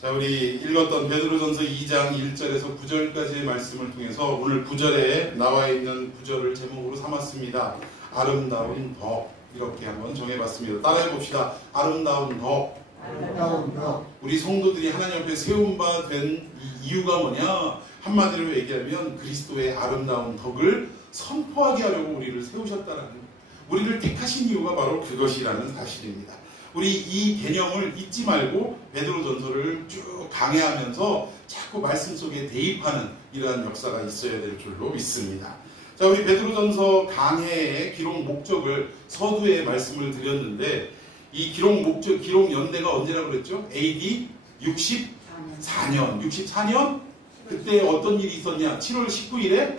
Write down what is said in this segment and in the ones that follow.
자, 우리 읽었던 베드로전서 2장 1절에서 9절까지의 말씀을 통해서 오늘 9절에 나와 있는 구절을 제목으로 삼았습니다. 아름다운 덕, 이렇게 한번 정해봤습니다. 따라해 봅시다. 아름다운 덕. 아름다운 덕. 우리 성도들이 하나님 앞에 세운 바 된 이유가 뭐냐? 한마디로 얘기하면 그리스도의 아름다운 덕을 선포하게 하려고 우리를 세우셨다라는 거예요. 우리를 택하신 이유가 바로 그것이라는 사실입니다. 우리 이 개념을 잊지 말고 베드로전서를 쭉 강해하면서 자꾸 말씀 속에 대입하는 이러한 역사가 있어야 될 줄로 믿습니다. 자, 우리 베드로전서 강해의 기록 목적을 서두에 말씀을 드렸는데, 이 기록 목적, 기록 연대가 언제라고 그랬죠? AD 64년. 64년? 그때 어떤 일이 있었냐? 7월 19일에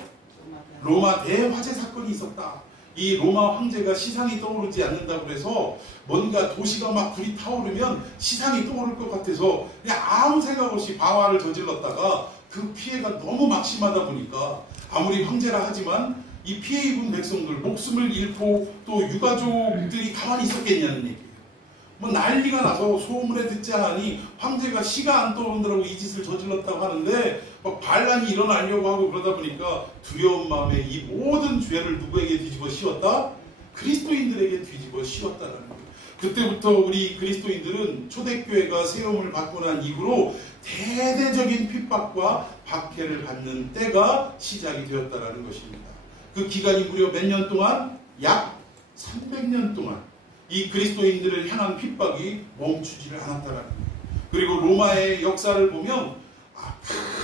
로마 대화재 사건이 있었다. 이 로마 황제가 시상이 떠오르지 않는다고 해서 뭔가 도시가 막 불이 타오르면 시상이 떠오를 것 같아서 그냥 아무 생각 없이 방화를 저질렀다가 그 피해가 너무 막심하다 보니까 아무리 황제라 하지만 이 피해 입은 백성들 목숨을 잃고 또 유가족들이 가만히 있었겠냐는 얘기예요. 뭐 난리가 나서 소문에 듣지 않으니 황제가 시가 안 떠오르느라고 이 짓을 저질렀다고 하는데 막 반란이 일어나려고 하고 그러다 보니까 두려운 마음에 이 모든 죄를 누구에게 뒤집어 씌웠다? 그리스도인들에게 뒤집어 씌웠다는 거예요. 그때부터 우리 그리스도인들은 초대교회가 세움을 받고 난 이후로 대대적인 핍박과 박해를 받는 때가 시작이 되었다는 것입니다. 그 기간이 무려 몇 년 동안? 약 300년 동안 이 그리스도인들을 향한 핍박이 멈추지를 않았다는 거예요. 그리고 로마의 역사를 보면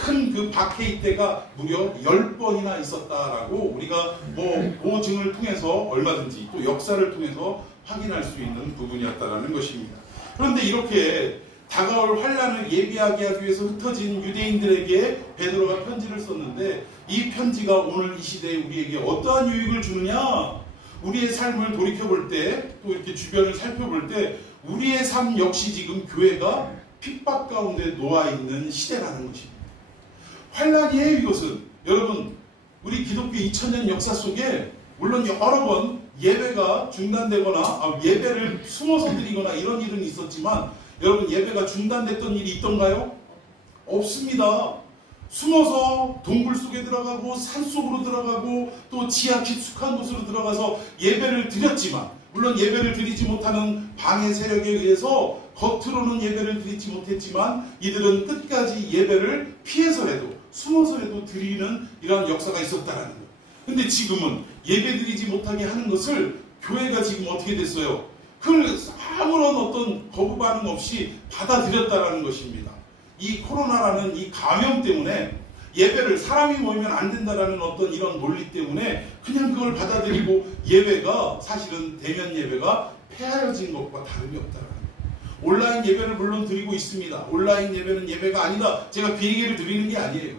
큰 그 박해의 때가 무려 10번이나 있었다라고 우리가 뭐 보증을 통해서 얼마든지 또 역사를 통해서 확인할 수 있는 부분이었다라는 것입니다. 그런데 이렇게 다가올 환란을 예비하게 하기 위해서 흩어진 유대인들에게 베드로가 편지를 썼는데, 이 편지가 오늘 이 시대에 우리에게 어떠한 유익을 주느냐? 우리의 삶을 돌이켜볼 때, 또 이렇게 주변을 살펴볼 때 우리의 삶 역시 지금 교회가 핍박 가운데 놓아있는 시대라는 것입니다. 환란이에요. 이것은 여러분, 우리 기독교 2000년 역사 속에 물론 여러 번 예배가 중단되거나 예배를 숨어서 드리거나 이런 일은 있었지만, 여러분 예배가 중단됐던 일이 있던가요? 없습니다. 숨어서 동굴 속에 들어가고 산속으로 들어가고 또 지하 깊숙한 곳으로 들어가서 예배를 드렸지만, 물론 예배를 드리지 못하는 방해 세력에 의해서 겉으로는 예배를 드리지 못했지만 이들은 끝까지 예배를 피해서라도 숨어서라도 드리는 이러한 역사가 있었다는 거예요. 근데 지금은 예배 드리지 못하게 하는 것을 교회가 지금 어떻게 됐어요? 그걸 아무런 어떤 거부 반응 없이 받아들였다는 것입니다. 이 코로나라는 이 감염 때문에 예배를 사람이 모이면 안 된다라는 어떤 이런 논리 때문에 그냥 그걸 받아들이고 예배가 사실은 대면 예배가 폐하여진 것과 다름이 없다라는 거예요. 온라인 예배를 물론 드리고 있습니다. 온라인 예배는 예배가 아니다. 제가 그 얘기를 드리는 게 아니에요.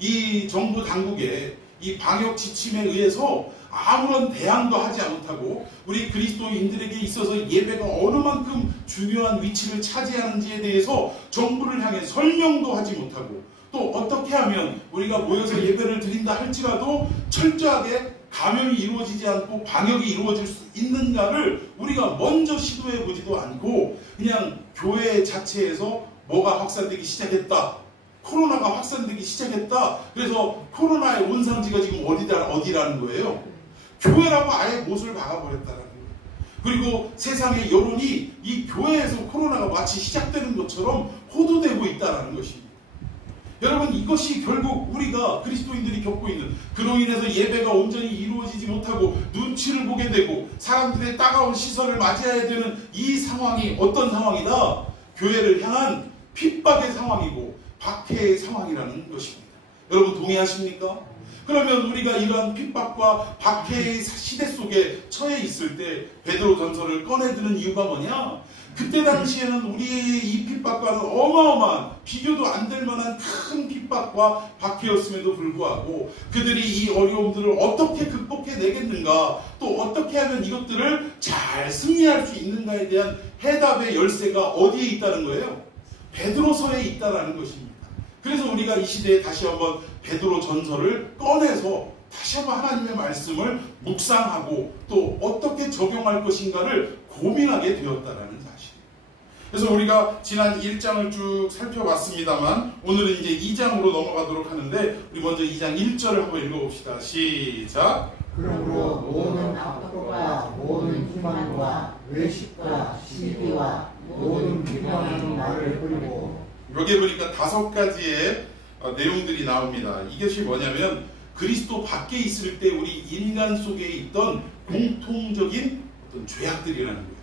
이 정부 당국의 이 방역 지침에 의해서 아무런 대안도 하지 못하고 우리 그리스도인들에게 있어서 예배가 어느 만큼 중요한 위치를 차지하는지에 대해서 정부를 향해 설명도 하지 못하고, 또 어떻게 하면 우리가 모여서 예배를 드린다 할지라도 철저하게 감염이 이루어지지 않고 방역이 이루어질 수 있는가를 우리가 먼저 시도해 보지도 않고 그냥 교회 자체에서 뭐가 확산되기 시작했다. 코로나가 확산되기 시작했다. 그래서 코로나의 원상지가 지금 어디라는 거예요? 교회라고 아예 못을 박아버렸다는 거예요. 그리고 세상의 여론이 이 교회에서 코로나가 마치 시작되는 것처럼 호도되고 있다는 것입니다. 여러분, 이것이 결국 우리가 그리스도인들이 겪고 있는, 그로 인해서 예배가 온전히 이루어지지 못하고 눈치를 보게 되고 사람들의 따가운 시선을 맞이해야 되는 이 상황이 어떤 상황이다? 교회를 향한 핍박의 상황이고 박해의 상황이라는 것입니다. 여러분 동의하십니까? 그러면 우리가 이러한 핍박과 박해의 시대 속에 처해 있을 때 베드로전서를 꺼내드는 이유가 뭐냐? 그때 당시에는 우리의 이 핍박과는 어마어마한, 비교도 안 될 만한 큰 핍박과 박해였음에도 불구하고 그들이 이 어려움들을 어떻게 극복해내겠는가, 또 어떻게 하면 이것들을 잘 승리할 수 있는가에 대한 해답의 열쇠가 어디에 있다는 거예요? 베드로서에 있다는 것입니다. 그래서 우리가 이 시대에 다시 한번 베드로전서를 꺼내서 다시 한번 하나님의 말씀을 묵상하고 또 어떻게 적용할 것인가를 고민하게 되었다는 사실. 그래서 우리가 지난 1장을 쭉 살펴봤습니다만 오늘은 이제 2장으로 넘어가도록 하는데 우리 먼저 2장 1절을 한번 읽어봅시다. 시작. 그러므로 모든 악독과 모든 기만과 외식과 시기와 모든 비방하는 말을 버리고. 여기 보니까 5가지의 내용들이 나옵니다. 이것이 뭐냐면 그리스도 밖에 있을 때 우리 인간 속에 있던 공통적인 어떤 죄악들이라는 거예요.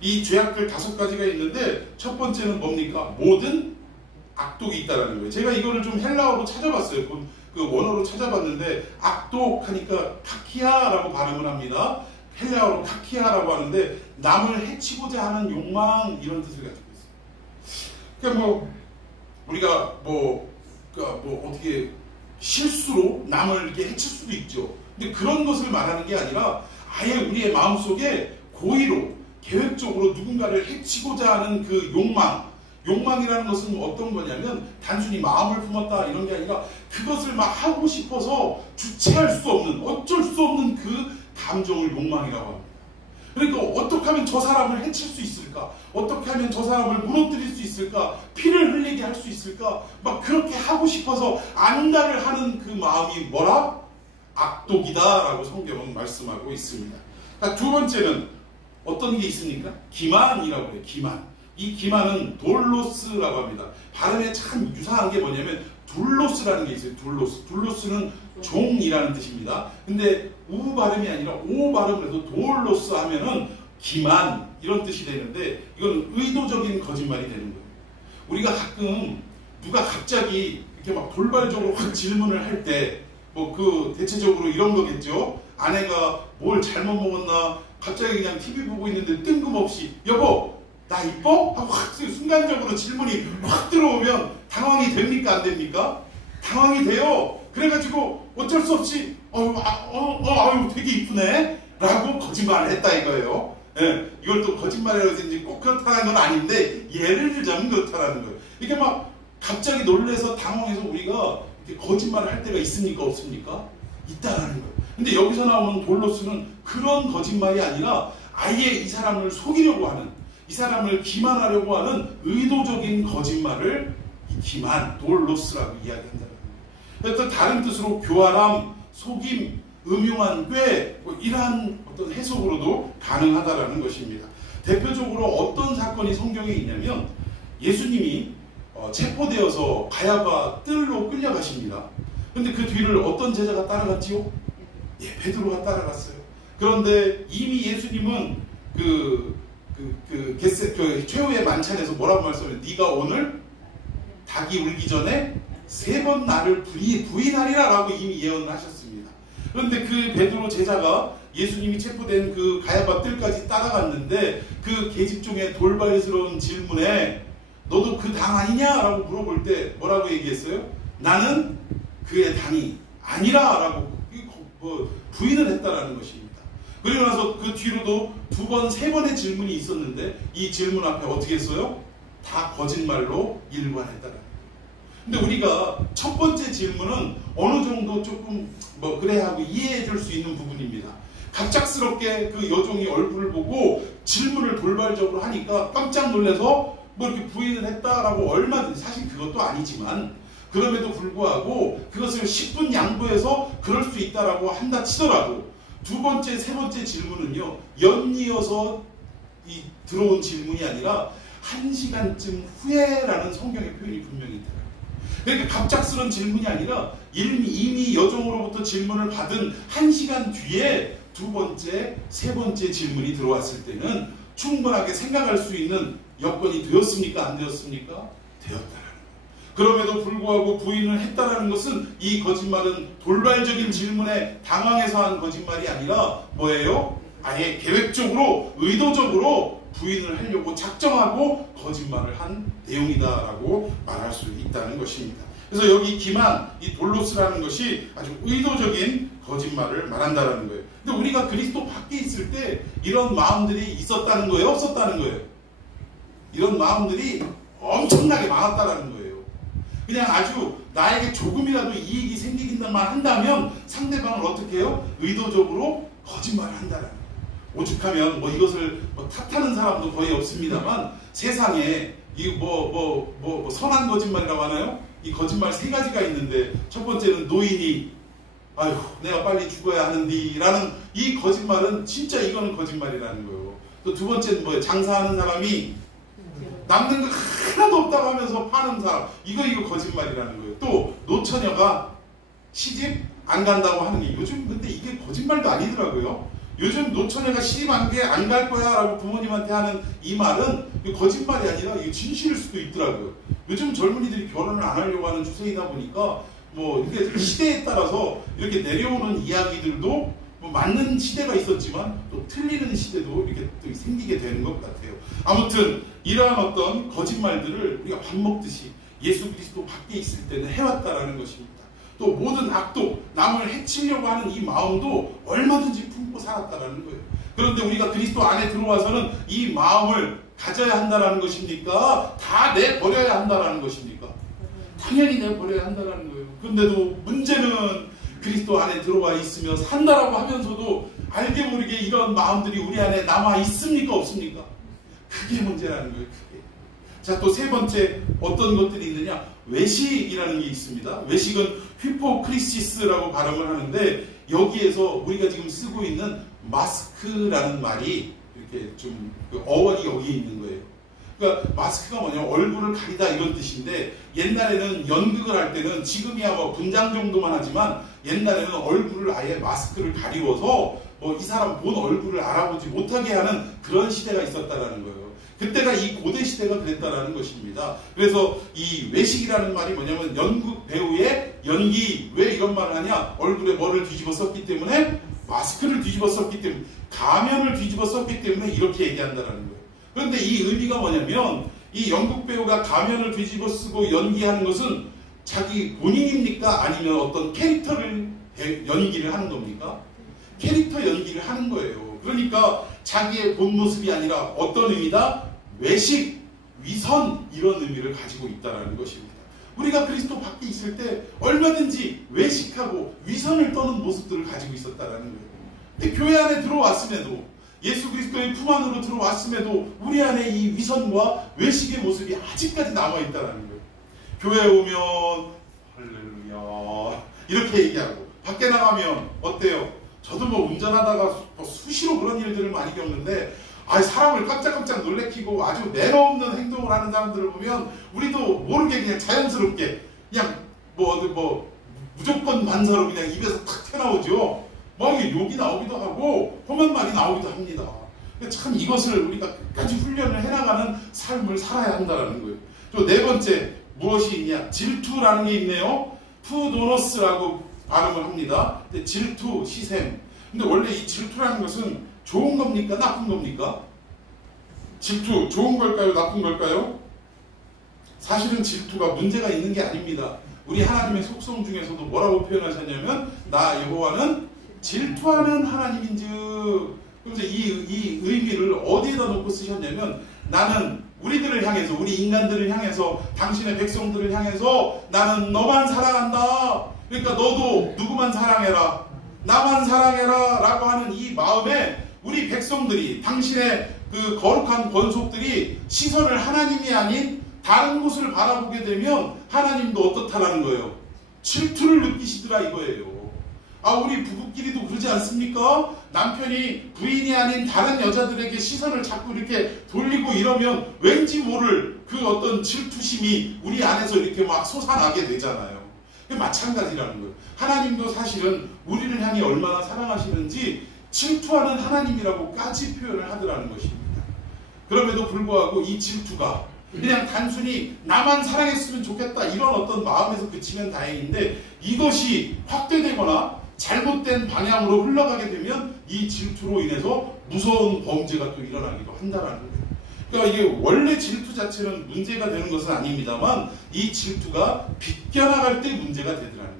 이 죄악들 5가지가 있는데 첫 번째는 뭡니까? 모든 악독이 있다라는 거예요. 제가 이거를 좀 헬라어로 찾아봤어요. 그 원어로 찾아봤는데 악독 하니까 카키아라고 발음을 합니다. 헬라어로 카키아라고 하는데 남을 해치고자 하는 욕망 이런 뜻을 가지고 있어요. 그러니까 우리가 어떻게 실수로 남을 이렇게 해칠 수도 있죠. 근데 그런 것을 말하는 게 아니라 아예 우리의 마음속에 고의로 계획적으로 누군가를 해치고자 하는 그 욕망이라는 것은 어떤 거냐면 단순히 마음을 품었다 이런 게 아니라 그것을 막 하고 싶어서 주체할 수 없는 어쩔 수 없는 그 감정을 욕망이라고 합니다. 그러니까 어떻게 하면 저 사람을 해칠 수 있을까? 어떻게 하면 저 사람을 무너뜨릴 수 있을까? 피를 흘리게 할 수 있을까? 막 그렇게 하고 싶어서 안달을 하는 그 마음이 뭐라? 악독이다라고 성경은 말씀하고 있습니다. 그러니까 두 번째는 어떤 게 있습니까? 기만이라고 해요. 기만. 이 기만은 돌로스라고 합니다. 발음에 참 유사한 게 뭐냐면 둘로스라는 게 있어요. 둘로스는 종이라는 뜻입니다. 근데 우 발음이 아니라 오 발음을 해서 돌로스 하면은 기만 이런 뜻이 되는데 이건 의도적인 거짓말이 되는 거예요. 우리가 가끔 누가 갑자기 이렇게 막 돌발적으로 확 질문을 할 때 대체적으로 이런 거겠죠. 아내가 뭘 잘못 먹었나 갑자기 그냥 TV 보고 있는데 뜬금없이 여보 나 이뻐? 하고 확 순간적으로 질문이 확 들어오면 당황이 됩니까? 안 됩니까? 당황이 돼요. 그래가지고 어쩔 수 없이 아유 되게 이쁘네 라고 거짓말을 했다 이거예요. 예, 이걸 또 거짓말이라고 해서 이제 꼭 그렇다는 건 아닌데 예를 들자면 그렇다는 거예요. 이게 막 갑자기 놀래서 당황해서 우리가 이렇게 거짓말을 할 때가 있습니까? 없습니까? 있다라는 거예요. 근데 여기서 나오는 돌로스는 그런 거짓말이 아니라 아예 이 사람을 속이려고 하는 이 사람을 기만하려고 하는 의도적인 거짓말을 기만, 돌로스라고 이야기한다는 거예요. 또 다른 뜻으로 교활함, 속임, 음흉한 꾀 이러한 어떤 해석으로도 가능하다라는 것입니다. 대표적으로 어떤 사건이 성경에 있냐면 예수님이 체포되어서 가야바 뜰로 끌려가십니다. 그런데 그 뒤를 어떤 제자가 따라갔지요? 예, 베드로가 따라갔어요. 그런데 이미 예수님은 최후의 만찬에서 뭐라고 말씀해요? 네가 오늘 닭이 울기 전에 3번 나를 부인하리라 라고 이미 예언을 하셨습니다. 그런데 그 베드로 제자가 예수님이 체포된 그 가야바 뜰까지 따라갔는데 그 계집종의 돌발스러운 질문에 너도 그 당 아니냐? 라고 물어볼 때 뭐라고 얘기했어요? 나는 그의 당이 아니라 라고 부인을 했다라는 것입니다. 그리고 나서 그 뒤로도 2번, 3번의 질문이 있었는데 이 질문 앞에 어떻게 했어요? 다 거짓말로 일관했다라는 거예요. 근데 우리가 첫 번째 질문은 어느 정도 조금 그래 하고 이해해 줄 수 있는 부분입니다. 갑작스럽게 그 여종이 얼굴을 보고 질문을 돌발적으로 하니까 깜짝 놀라서 이렇게 부인을 했다라고 얼마든지 사실 그것도 아니지만 그럼에도 불구하고 그것을 10분 양보해서 그럴 수 있다라고 한다 치더라도 2번째, 3번째 질문은요 연이어서 들어온 질문이 아니라 1시간쯤 후에라는 성경의 표현이 분명히 있더라고요. 그러니까 갑작스러운 질문이 아니라 이미 여종으로부터 질문을 받은 1시간 뒤에 2번째, 3번째 질문이 들어왔을 때는 충분하게 생각할 수 있는 여건이 되었습니까? 안 되었습니까? 되었다라는 거예요. 그럼에도 불구하고 부인을 했다라는 것은 이 거짓말은 돌발적인 질문에 당황해서 한 거짓말이 아니라 뭐예요? 아예 계획적으로 의도적으로 부인을 하려고 작정하고 거짓말을 한 내용이다라고 말할 수 있다는 것입니다. 그래서 여기 기만, 이 돌로스라는 것이 아주 의도적인 거짓말을 말한다라는 거예요. 근데 우리가 그리스도 밖에 있을 때 이런 마음들이 있었다는 거예요? 없었다는 거예요? 이런 마음들이 엄청나게 많았다라는 거예요. 그냥 아주 나에게 조금이라도 이익이 생기기만 한다면 상대방을 어떻게 해요? 의도적으로 거짓말을 한다라는 거예요. 오죽하면 뭐 이것을 뭐 탓하는 사람도 거의 없습니다만 세상에 이 뭐 선한 거짓말이라고 하나요? 이 거짓말 세 가지가 있는데 첫 번째는 노인이 아휴 내가 빨리 죽어야 하는디라는 이 거짓말은 진짜 이거는 거짓말이라는 거예요. 또 두 번째는 뭐예요? 장사하는 사람이 남는 거 하나도 없다고 하면서 파는 사람 이거 거짓말이라는 거예요. 또 노처녀가 시집 안 간다고 하는 게 요즘 근데 이게 거짓말도 아니더라고요. 요즘 노처녀가 시집 안 갈 거야 라고 부모님한테 하는 이 말은 거짓말이 아니라 이게 진실일 수도 있더라고요. 요즘 젊은이들이 결혼을 안 하려고 하는 추세이다 보니까 뭐 이렇게 시대에 따라서 이렇게 내려오는 이야기들도 뭐 맞는 시대가 있었지만 또 틀리는 시대도 이렇게 또 생기게 되는 것 같아요. 아무튼 이러한 어떤 거짓말들을 우리가 밥 먹듯이 예수 그리스도 밖에 있을 때는 해왔다라는 것입니다. 또 모든 악도 남을 해치려고 하는 이 마음도 얼마든지 품고 살았다라는 거예요. 그런데 우리가 그리스도 안에 들어와서는 이 마음을 가져야 한다라는 것입니까? 다 내버려야 한다라는 것입니까? 당연히 내버려야 한다라는 거예요. 그런데도 문제는 그리스도 안에 들어와 있으며 산다라고 하면서도 알게 모르게 이런 마음들이 우리 안에 남아 있습니까? 없습니까? 그게 문제라는 거예요. 그게. 자, 또 세 번째 어떤 것들이 있느냐? 외식이라는 게 있습니다. 외식은 휘포크리시스라고 발음을 하는데 여기에서 우리가 지금 쓰고 있는 마스크라는 말이 이렇게 좀 어원이 여기에 있는 거예요. 그러니까 마스크가 뭐냐면 얼굴을 가리다 이런 뜻인데 옛날에는 연극을 할 때는 지금이야 뭐 분장 정도만 하지만 옛날에는 얼굴을 아예 마스크를 가리워서 뭐 이 사람 본 얼굴을 알아보지 못하게 하는 그런 시대가 있었다라는 거예요. 그때가 이 고대 시대가 그랬다라는 것입니다. 그래서 이 외식이라는 말이 뭐냐면 연극 배우의 연기 왜 이런 말을 하냐? 얼굴에 뭐를 뒤집어 썼기 때문에 마스크를 뒤집어 썼기 때문에 가면을 뒤집어 썼기 때문에 이렇게 얘기한다라는 거예요. 그런데 이 의미가 뭐냐면 이 연극 배우가 가면을 뒤집어 쓰고 연기하는 것은 자기 본인입니까? 아니면 어떤 캐릭터를 연기를 하는 겁니까? 캐릭터 연기를 하는 거예요. 그러니까 자기의 본 모습이 아니라 어떤 의미다? 외식, 위선 이런 의미를 가지고 있다는 것입니다. 우리가 그리스도 밖에 있을 때 얼마든지 외식하고 위선을 떠는 모습들을 가지고 있었다는 거예요. 근데 교회 안에 들어왔음에도 예수 그리스도의 품 안으로 들어왔음에도 우리 안에 이 위선과 외식의 모습이 아직까지 남아있다는 거예요. 교회에 오면 할렐루야 이렇게 얘기하고 밖에 나가면 어때요? 저도 뭐 운전하다가 뭐 수시로 그런 일들을 많이 겪는데 사람을 깜짝깜짝 놀래키고 아주 매너 없는 행동을 하는 사람들을 보면 우리도 모르게 그냥 자연스럽게 그냥 뭐 무조건 반사로 그냥 입에서 탁 튀어나오죠. 뭐 이게 욕이 나오기도 하고 험한 말이 나오기도 합니다. 참 이것을 우리가 끝까지 훈련을 해나가는 삶을 살아야 한다는 거예요. 또 네 번째 무엇이 있냐? 질투라는 게 있네요. 푸도노스라고 발음을 합니다. 근데 질투, 시샘. 근데 원래 이 질투라는 것은 좋은 겁니까? 나쁜 겁니까? 질투, 좋은 걸까요? 나쁜 걸까요? 사실은 질투가 문제가 있는 게 아닙니다. 우리 하나님의 속성 중에서도 뭐라고 표현하셨냐면 나 여호와는 질투하는 하나님인즉. 그래서 이 의미를 어디에다 놓고 쓰셨냐면 나는 우리들을 향해서 우리 인간들을 향해서 당신의 백성들을 향해서 나는 너만 사랑한다. 그러니까 너도 누구만 사랑해라. 나만 사랑해라 라고 하는 이 마음에 우리 백성들이 당신의 그 거룩한 권속들이 시선을 하나님이 아닌 다른 곳을 바라보게 되면 하나님도 어떻다라는 거예요? 질투를 느끼시더라 이거예요. 우리 부부끼리도 그러지 않습니까? 남편이 부인이 아닌 다른 여자들에게 시선을 자꾸 이렇게 돌리고 이러면 왠지 모를 그 어떤 질투심이 우리 안에서 이렇게 막 솟아나게 되잖아요. 마찬가지라는 거예요. 하나님도 사실은 우리를 향해 얼마나 사랑하시는지 질투하는 하나님이라고까지 표현을 하더라는 것입니다. 그럼에도 불구하고 이 질투가 그냥 단순히 나만 사랑했으면 좋겠다 이런 어떤 마음에서 그치면 다행인데 이것이 확대되거나 잘못된 방향으로 흘러가게 되면 이 질투로 인해서 무서운 범죄가 또 일어나기도 한다는 거예요. 그러니까 이게 원래 질투 자체는 문제가 되는 것은 아닙니다만 이 질투가 빗겨나갈 때 문제가 되더라는 거예요.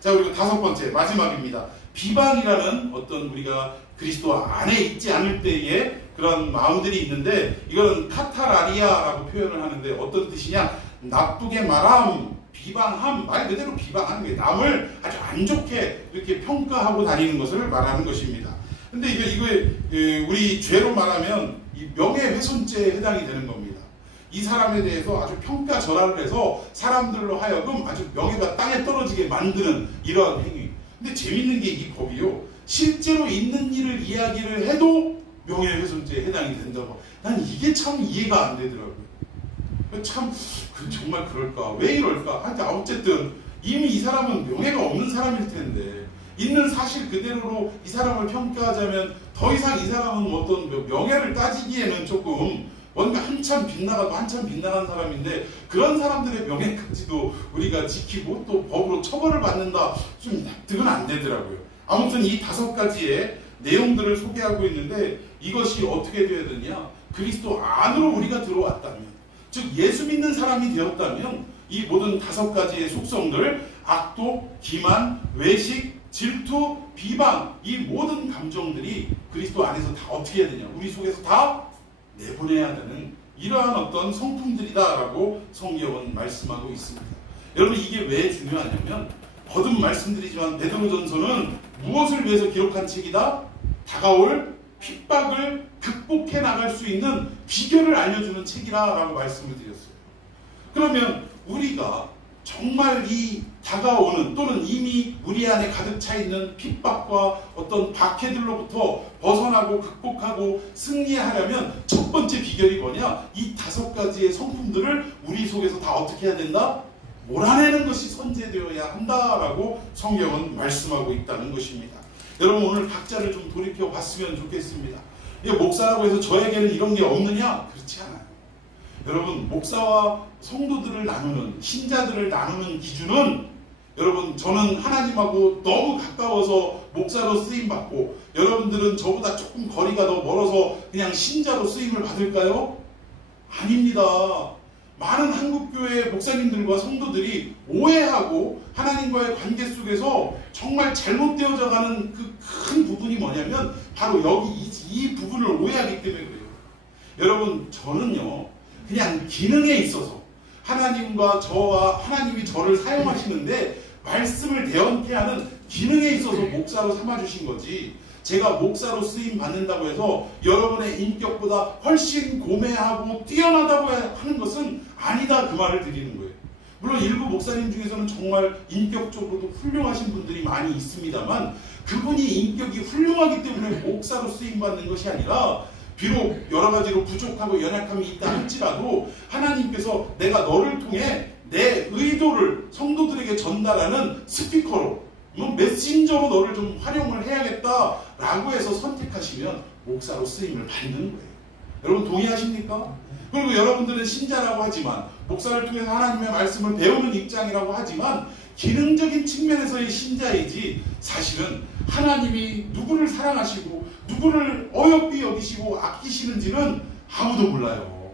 자, 그리고 다섯 번째 마지막입니다. 비방이라는 어떤 우리가 그리스도 안에 있지 않을 때의 그런 마음들이 있는데 이거는 카타라리아라고 표현을 하는데 어떤 뜻이냐? 나쁘게 말함, 비방함, 말 그대로 비방하는 게 남을 아주 안 좋게 이렇게 평가하고 다니는 것을 말하는 것입니다. 근데 이게 우리 죄로 말하면 이 명예훼손죄에 해당이 되는 겁니다. 이 사람에 대해서 아주 평가절하를 해서 사람들로 하여금 아주 명예가 땅에 떨어지게 만드는 이러한 행위. 근데 재밌는 게 이 법이요, 실제로 있는 일을 이야기를 해도 명예훼손죄에 해당이 된다고. 난 이게 참 이해가 안 되더라고요. 참 정말 그럴까? 왜 이럴까? 하여튼 어쨌든 이미 이 사람은 명예가 없는 사람일 텐데 있는 사실 그대로로 이 사람을 평가하자면 더 이상 이 사람은 어떤 명예를 따지기에는 조금 뭔가 한참 빗나가고 한참 빗나간 사람인데, 그런 사람들의 명예까지도 우리가 지키고 또 법으로 처벌을 받는다, 좀 납득은 안 되더라고요. 아무튼 이 5가지의 내용들을 소개하고 있는데, 이것이 어떻게 되어야 되냐? 그리스도 안으로 우리가 들어왔다면, 즉 예수 믿는 사람이 되었다면 이 모든 5가지의 속성들, 악독, 기만, 외식, 질투, 비방, 이 모든 감정들이 그리스도 안에서 다 어떻게 해야 되냐? 우리 속에서 다 내보내야 되는 이러한 어떤 성품들이다라고 성경은 말씀하고 있습니다. 여러분, 이게 왜 중요하냐면, 거듭 말씀드리지만 베드로전서는 무엇을 위해서 기록한 책이다? 다가올 핍박을 극복해 나갈 수 있는 비결을 알려주는 책이라고 말씀을 드렸어요. 그러면 우리가 정말 이 다가오는, 또는 이미 우리 안에 가득 차 있는 핍박과 어떤 박해들로부터 벗어나고 극복하고 승리하려면 첫 번째 비결이 뭐냐? 이 5가지의 성품들을 우리 속에서 다 어떻게 해야 된다? 몰아내는 것이 선제되어야 한다라고 성경은 말씀하고 있다는 것입니다. 여러분, 오늘 각자를 좀 돌이켜 봤으면 좋겠습니다. 목사라고 해서 저에게는 이런 게 없느냐? 그렇지 않아요. 여러분, 목사와 성도들을 나누는, 신자들을 나누는 기준은, 여러분, 저는 하나님하고 너무 가까워서 목사로 쓰임받고, 여러분들은 저보다 조금 거리가 더 멀어서 그냥 신자로 쓰임을 받을까요? 아닙니다. 많은 한국교회 목사님들과 성도들이 오해하고 하나님과의 관계 속에서 정말 잘못되어져 가는 그 큰 부분이 뭐냐면 바로 여기 이 부분을 오해하기 때문에 그래요. 여러분, 저는요, 그냥 기능에 있어서 하나님과 저와 하나님이 저를 사용하시는데 말씀을 대언케 하는 기능에 있어서 목사로 삼아주신 거지, 제가 목사로 쓰임 받는다고 해서 여러분의 인격보다 훨씬 고매하고 뛰어나다고 하는 것은 아니다, 그 말을 드리는 거예요. 물론 일부 목사님 중에서는 정말 인격적으로도 훌륭하신 분들이 많이 있습니다만, 그분이 인격이 훌륭하기 때문에 목사로 쓰임 받는 것이 아니라, 비록 여러 가지로 부족하고 연약함이 있다 할지라도 하나님께서 내가 너를 통해 내 의도를 성도들에게 전달하는 스피커로, 메신저로 너를 좀 활용을 해야겠다라고 해서 선택하시면 목사로 쓰임을 받는 거예요. 여러분, 동의하십니까? 그리고 여러분들은 신자라고 하지만, 목사를 통해서 하나님의 말씀을 배우는 입장이라고 하지만, 기능적인 측면에서의 신자이지 사실은 하나님이 누구를 사랑하시고 누구를 어여삐 여기시고 아끼시는지는 아무도 몰라요.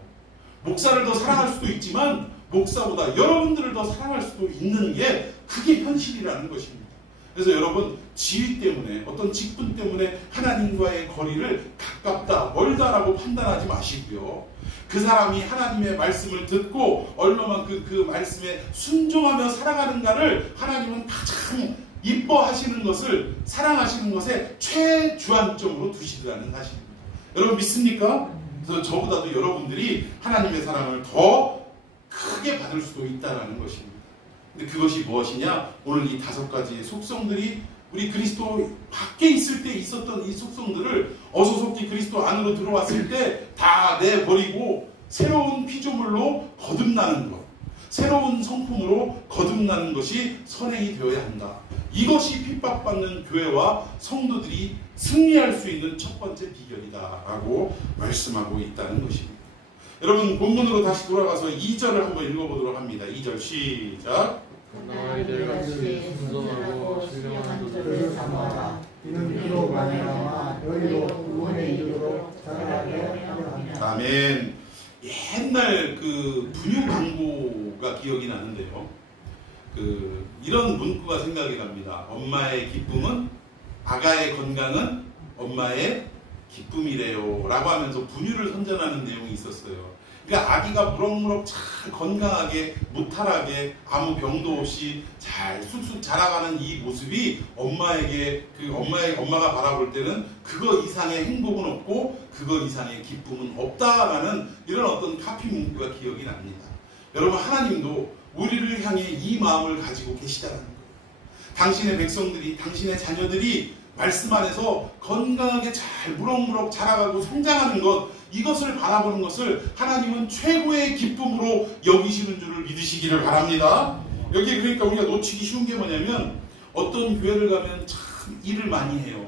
목사를 더 사랑할 수도 있지만 목사보다 여러분들을 더 사랑할 수도 있는 게 그게 현실이라는 것입니다. 그래서 여러분, 지위 때문에, 어떤 직분 때문에 하나님과의 거리를 가깝다, 멀다라고 판단하지 마시고요. 그 사람이 하나님의 말씀을 듣고 얼마만큼 그 말씀에 순종하며 살아가는가를 하나님은 가장 이뻐하시는 것을, 사랑하시는 것에 최주안점으로 두시더라는 사실입니다. 여러분, 믿습니까? 그래서 저보다도 여러분들이 하나님의 사랑을 더 크게 받을 수도 있다는 것입니다. 근데 그것이 무엇이냐? 오늘 이 5가지의 속성들이 우리 그리스도 밖에 있을 때 있었던 이 속성들을 어소속히 그리스도 안으로 들어왔을 때 다 내버리고 새로운 피조물로 거듭나는 것, 새로운 성품으로 거듭나는 것이 선행이 되어야 한다. 이것이 핍박받는 교회와 성도들이 승리할 수 있는 첫 번째 비결이다라고 말씀하고 있다는 것입니다. 여러분, 본문으로 다시 돌아가서 2절을 한번 읽어보도록 합니다. 2절 시작. 너희들 같이 순전하고 신령한 자를 삼아라. 이는 그로 말미암아 너희로 구원에 이르도록 자라게 하려 함이라. 아멘. 옛날 그 분유 광고가 기억이 나는데요. 이런 문구가 생각이 납니다. 엄마의 기쁨은, 아가의 건강은 엄마의 기쁨이래요 라고 하면서 분유를 선전하는 내용이 있었어요. 그러니까 아기가 무럭무럭 잘 건강하게 무탈하게 아무 병도 없이 잘 쑥쑥 자라가는 이 모습이 엄마에게 엄마가 바라볼 때는 그거 이상의 행복은 없고 그거 이상의 기쁨은 없다라는 이런 어떤 카피 문구가 기억이 납니다. 여러분, 하나님도 우리를 향해 이 마음을 가지고 계시다는 거예요. 당신의 백성들이, 당신의 자녀들이 말씀 안에서 건강하게 잘 무럭무럭 자라가고 성장하는 것, 이것을 바라보는 것을 하나님은 최고의 기쁨으로 여기시는 줄을 믿으시기를 바랍니다. 여기 그러니까 우리가 놓치기 쉬운 게 뭐냐면, 어떤 교회를 가면 참 일을 많이 해요.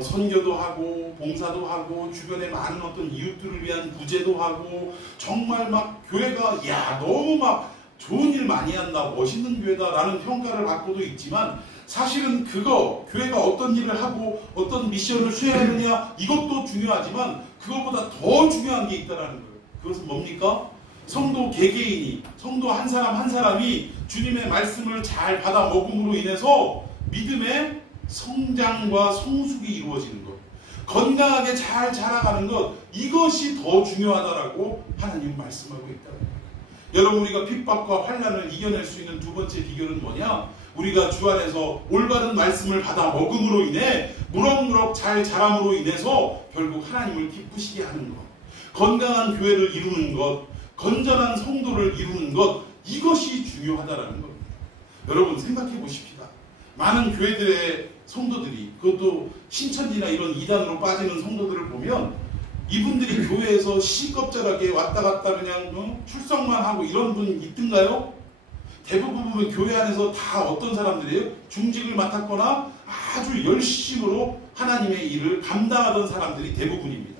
선교도 하고 봉사도 하고 주변에 많은 어떤 이웃들을 위한 구제도 하고, 정말 막 교회가 너무 막 좋은 일 많이 한다, 멋있는 교회다라는 평가를 받고도 있지만, 사실은 교회가 어떤 일을 하고 어떤 미션을 수행하느냐, 이것도 중요하지만 그것보다 더 중요한 게 있다는 거예요. 그것은 뭡니까? 성도 개개인이, 성도 한 사람 한 사람이 주님의 말씀을 잘 받아 먹음으로 인해서 믿음의 성장과 성숙이 이루어지는 것, 건강하게 잘 자라가는 것, 이것이 더 중요하다라고 하나님은 말씀하고 있다는 거예요. 여러분, 우리가 핍박과 환난을 이겨낼 수 있는 두 번째 비결은 뭐냐? 우리가 주 안에서 올바른 말씀을 받아 먹음으로 인해 무럭무럭 잘 자람으로 인해서 결국 하나님을 기쁘시게 하는 것, 건강한 교회를 이루는 것, 건전한 성도를 이루는 것, 이것이 중요하다라는 겁니다. 여러분, 생각해 보십시다. 많은 교회들의 성도들이, 그것도 신천지나 이런 이단으로 빠지는 성도들을 보면 이분들이 교회에서 시겁절하게 왔다 갔다 그냥 출석만 하고 이런 분 있던가요? 대부분 교회 안에서 다 어떤 사람들이에요? 중직을 맡았거나 아주 열심으로 하나님의 일을 감당하던 사람들이 대부분입니다.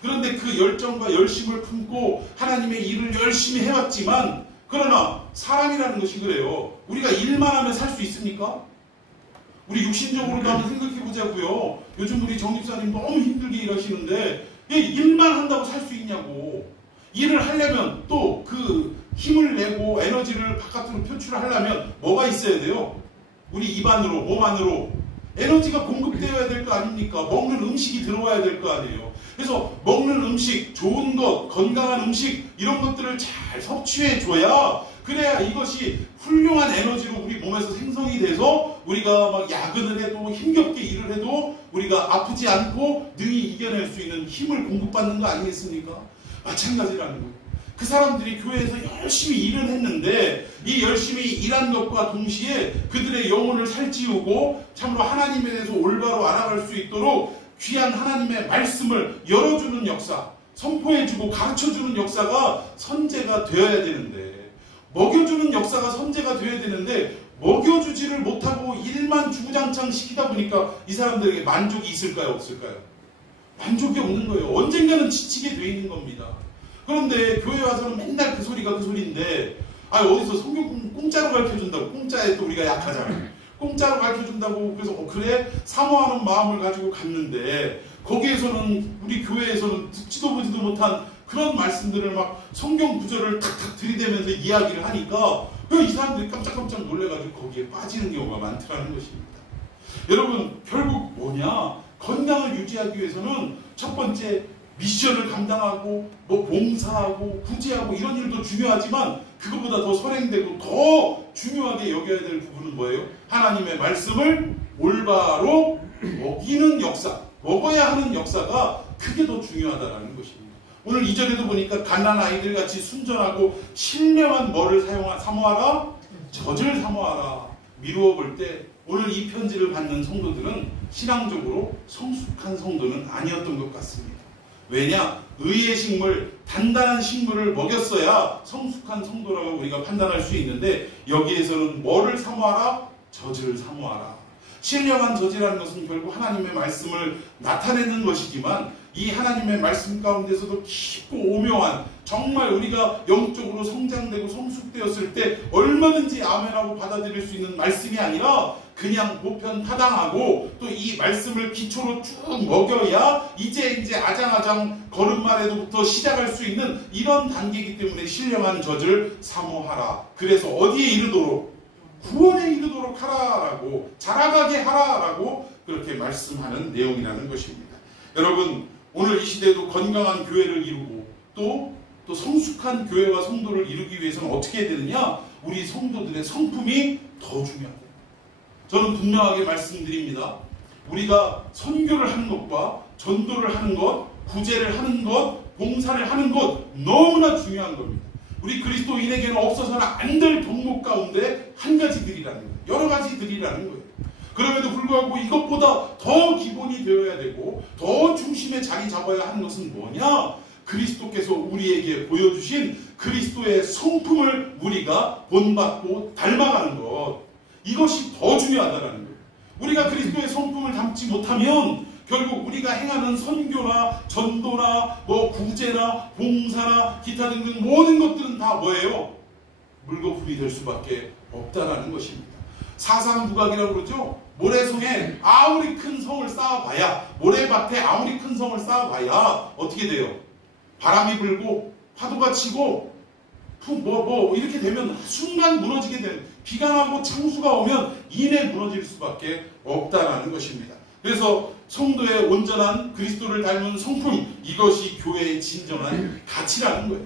그런데 그 열정과 열심을 품고 하나님의 일을 열심히 해왔지만, 그러나 사람이라는 것이 그래요. 우리가 일만 하면 살 수 있습니까? 우리 육신적으로도 한번 생각해 보자고요. 요즘 우리 정집사님 너무 힘들게 일하시는데 일만 한다고 살 수 있냐고. 일을 하려면 또 그 힘을 내고 에너지를 바깥으로 표출하려면 뭐가 있어야 돼요? 우리 입안으로, 몸 안으로 에너지가 공급되어야 될 거 아닙니까? 먹는 음식이 들어와야 될 거 아니에요. 그래서 먹는 음식, 좋은 것, 건강한 음식, 이런 것들을 잘 섭취해 줘야, 그래야 이것이 훌륭한 에너지로 우리 몸에서 생성이 돼서 우리가 막 야근을 해도 힘겹게 일을 해도 우리가 아프지 않고 능히 이겨낼 수 있는 힘을 공급받는 거 아니겠습니까? 마찬가지라는 거예요. 그 사람들이 교회에서 열심히 일을 했는데 이 열심히 일한 것과 동시에 그들의 영혼을 살찌우고 참으로 하나님에 대해서 올바로 알아갈 수 있도록 귀한 하나님의 말씀을 열어주는 역사, 선포해주고 가르쳐주는 역사가 선제가 되어야 되는데, 먹여주는 역사가 선제가 되어야 되는데 먹여주지를 못하고 일만 주구장창 시키다 보니까 이 사람들에게 만족이 있을까요? 없을까요? 만족이 없는 거예요. 언젠가는 지치게 돼 있는 겁니다. 그런데 교회 와서는 맨날 그 소리가 그 소리인데, 어디서 성경 공짜로 가르쳐준다고, 공짜에 또 우리가 약하잖아요. 공짜로 가르쳐준다고 그래서 그래? 사모하는 마음을 가지고 갔는데 거기에서는, 우리 교회에서는 듣지도 보지도 못한 그런 말씀들을 막 성경 구절을 탁탁 들이대면서 이야기를 하니까 이 사람들이 깜짝깜짝 놀래가지고 거기에 빠지는 경우가 많더라는 것입니다. 여러분, 결국 뭐냐? 건강을 유지하기 위해서는 첫 번째 미션을 감당하고 봉사하고 구제하고 이런 일도 중요하지만 그것보다 더 선행되고 더 중요하게 여겨야 될 부분은 뭐예요? 하나님의 말씀을 올바로 먹이는 역사, 먹어야 하는 역사가 그게 더 중요하다는 것입니다. 오늘 2절에도 보니까 갓난 아이들 같이 순전하고 신령한 뭐를 사모하라? 젖을 사모하라. 미루어 볼 때 오늘 이 편지를 받는 성도들은 신앙적으로 성숙한 성도는 아니었던 것 같습니다. 왜냐? 의의 식물, 단단한 식물을 먹였어야 성숙한 성도라고 우리가 판단할 수 있는데, 여기에서는 뭐를 사모하라? 젖을 사모하라. 신령한 젖이라는 것은 결국 하나님의 말씀을 나타내는 것이지만, 이 하나님의 말씀 가운데서도 깊고 오묘한, 정말 우리가 영적으로 성장되고 성숙되었을 때 얼마든지 아멘하고 받아들일 수 있는 말씀이 아니라 그냥 보편타당하고 또 이 말씀을 기초로 쭉 먹여야 이제 아장아장 걸음마에도부터 시작할 수 있는 이런 단계이기 때문에 신령한 젖을 사모하라. 그래서 어디에 이르도록? 구원에 이르도록 하라라고, 자라가게 하라라고 그렇게 말씀하는 내용이라는 것입니다. 여러분, 오늘 이 시대에도 건강한 교회를 이루고 또 또 성숙한 교회와 성도를 이루기 위해서는 어떻게 해야 되느냐? 우리 성도들의 성품이 더 중요하다. 저는 분명하게 말씀드립니다. 우리가 선교를 하는 것과 전도를 하는 것, 구제를 하는 것, 봉사를 하는 것 너무나 중요한 겁니다. 우리 그리스도인에게는 없어서는 안 될 덕목 가운데 한 가지들이라는 거예요. 여러 가지들이라는 거예요. 그럼에도 불구하고 이것보다 더 기본이 되어야 되고 더 중심에 자리 잡아야 하는 것은 뭐냐? 그리스도께서 우리에게 보여주신 그리스도의 성품을 우리가 본받고 닮아가는 것, 이것이 더 중요하다는 거예요. 우리가 그리스도의 성품을 담지 못하면 결국 우리가 행하는 선교나 전도나 구제나 봉사나 기타 등등 모든 것들은 다 뭐예요? 물거품이 될 수밖에 없다라는 것입니다. 사상부각이라고 그러죠. 모래성에 아무리 큰 성을 쌓아봐야, 모래밭에 아무리 큰 성을 쌓아봐야 어떻게 돼요? 바람이 불고 파도가 치고 이렇게 되면 순간 무너지게 되는, 비가 나고 창수가 오면 이내 무너질 수밖에 없다라는 것입니다. 그래서 성도의 온전한 그리스도를 닮은 성품, 이것이 교회의 진정한 가치라는 거예요.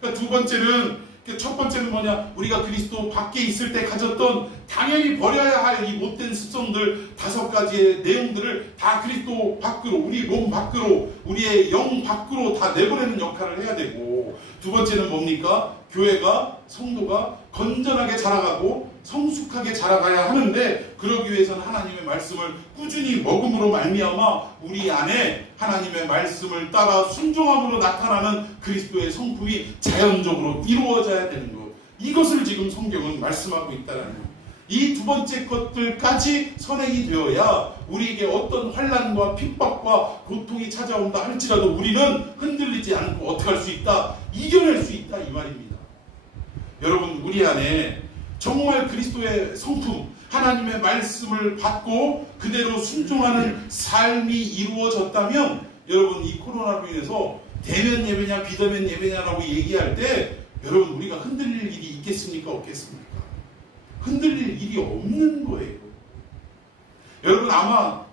그러니까 두 번째는, 첫 번째는 뭐냐? 우리가 그리스도 밖에 있을 때 가졌던 당연히 버려야 할 이 못된 습성들 5가지의 내용들을 다 그리스도 밖으로, 우리 몸 밖으로, 우리의 영 밖으로 다 내보내는 역할을 해야 되고, 두 번째는 뭡니까? 교회가, 성도가 건전하게 자라가고 성숙하게 자라가야 하는데, 그러기 위해서는 하나님의 말씀을 꾸준히 먹음으로 말미암아 우리 안에 하나님의 말씀을 따라 순종함으로 나타나는 그리스도의 성품이 자연적으로 이루어져야 되는 것, 이것을 지금 성경은 말씀하고 있다는 것. 이 두 번째 것들까지 선행이 되어야 우리에게 어떤 환난과 핍박과 고통이 찾아온다 할지라도 우리는 흔들리지 않고 어떻게 할 수 있다? 이겨낼 수 있다, 이 말입니다. 여러분, 우리 안에 정말 그리스도의 성품, 하나님의 말씀을 받고 그대로 순종하는 삶이 이루어졌다면, 여러분, 이 코로나로 인해서 대면 예배냐 비대면 예배냐라고 얘기할 때 여러분, 우리가 흔들릴 일이 있겠습니까? 없겠습니까? 흔들릴 일이 없는 거예요. 여러분, 아마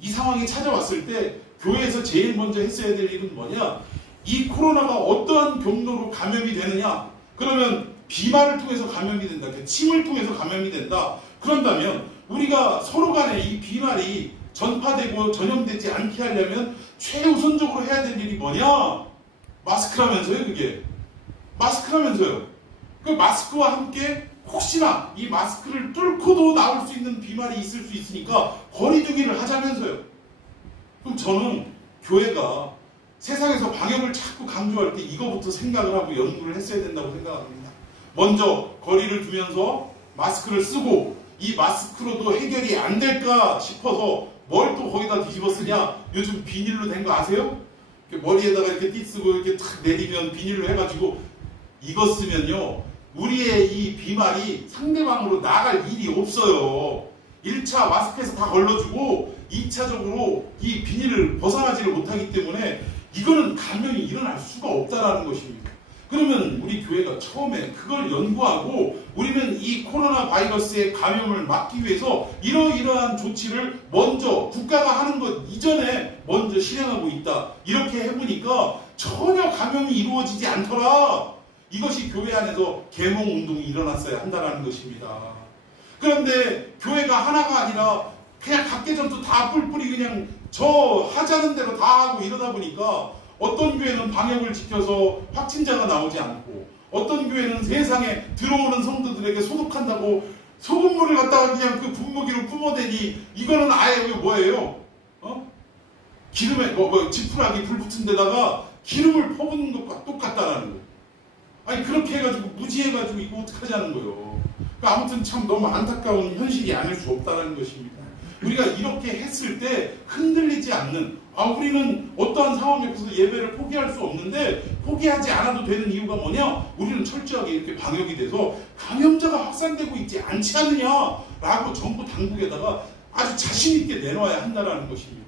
이 상황이 찾아왔을 때 교회에서 제일 먼저 했어야 될 일은 뭐냐? 이 코로나가 어떠한 경로로 감염이 되느냐? 그러면 비말을 통해서 감염이 된다, 침을 통해서 감염이 된다. 그런다면 우리가 서로 간에 이 비말이 전파되고 전염되지 않게 하려면 최우선적으로 해야 될 일이 뭐냐? 마스크라면서요. 그게 마스크라면서요. 그 마스크와 함께 혹시나 이 마스크를 뚫고도 나올 수 있는 비말이 있을 수 있으니까 거리두기를 하자면서요. 그럼 저는 교회가 세상에서 방역을 자꾸 강조할 때 이거부터 생각을 하고 연구를 했어야 된다고 생각합니다. 먼저 거리를 두면서 마스크를 쓰고, 이 마스크로도 해결이 안 될까 싶어서 뭘 또 거기다 뒤집어 쓰냐? 요즘 비닐로 된 거 아세요? 머리에다가 이렇게 띠쓰고 이렇게 탁 내리면 비닐로 해가지고, 이거 쓰면요, 우리의 이 비말이 상대방으로 나갈 일이 없어요. 1차 마스크에서 다 걸러주고 2차적으로 이 비닐을 벗어나지를 못하기 때문에 이거는 감염이 일어날 수가 없다라는 것입니다. 그러면 우리 교회가 처음에 그걸 연구하고 우리는 이 코로나 바이러스의 감염을 막기 위해서 이러이러한 조치를 먼저 국가가 하는 것 이전에 먼저 실행하고 있다, 이렇게 해보니까 전혀 감염이 이루어지지 않더라. 이것이 교회 안에서 계몽운동이 일어났어야 한다는 것입니다. 그런데 교회가 하나가 아니라 그냥 각계전도 다 뿔뿔이 그냥 저 하자는 대로 다 하고 이러다 보니까 어떤 교회는 방역을 지켜서 확진자가 나오지 않고, 어떤 교회는 세상에 들어오는 성도들에게 소독한다고 소금물을 갖다가 그냥 그 분무기로 뿜어대니 이거는 아예 뭐예요? 기름에 지푸라기 불 붙은 데다가 기름을 퍼붓는 것과 똑같다라는 거예요. 아니 그렇게 해가지고 무지해가지고 이거 어떡하자는 거예요. 그러니까 아무튼 참 너무 안타까운 현실이 아닐 수 없다는 것입니다. 우리가 이렇게 했을 때 흔들리지 않는, 우리는 어떠한 상황 옆에서 예배를 포기할 수 없는데 포기하지 않아도 되는 이유가 뭐냐? 우리는 철저하게 이렇게 방역이 돼서 감염자가 확산되고 있지 않지 않느냐라고 정부 당국에다가 아주 자신 있게 내놓아야 한다는 것입니다.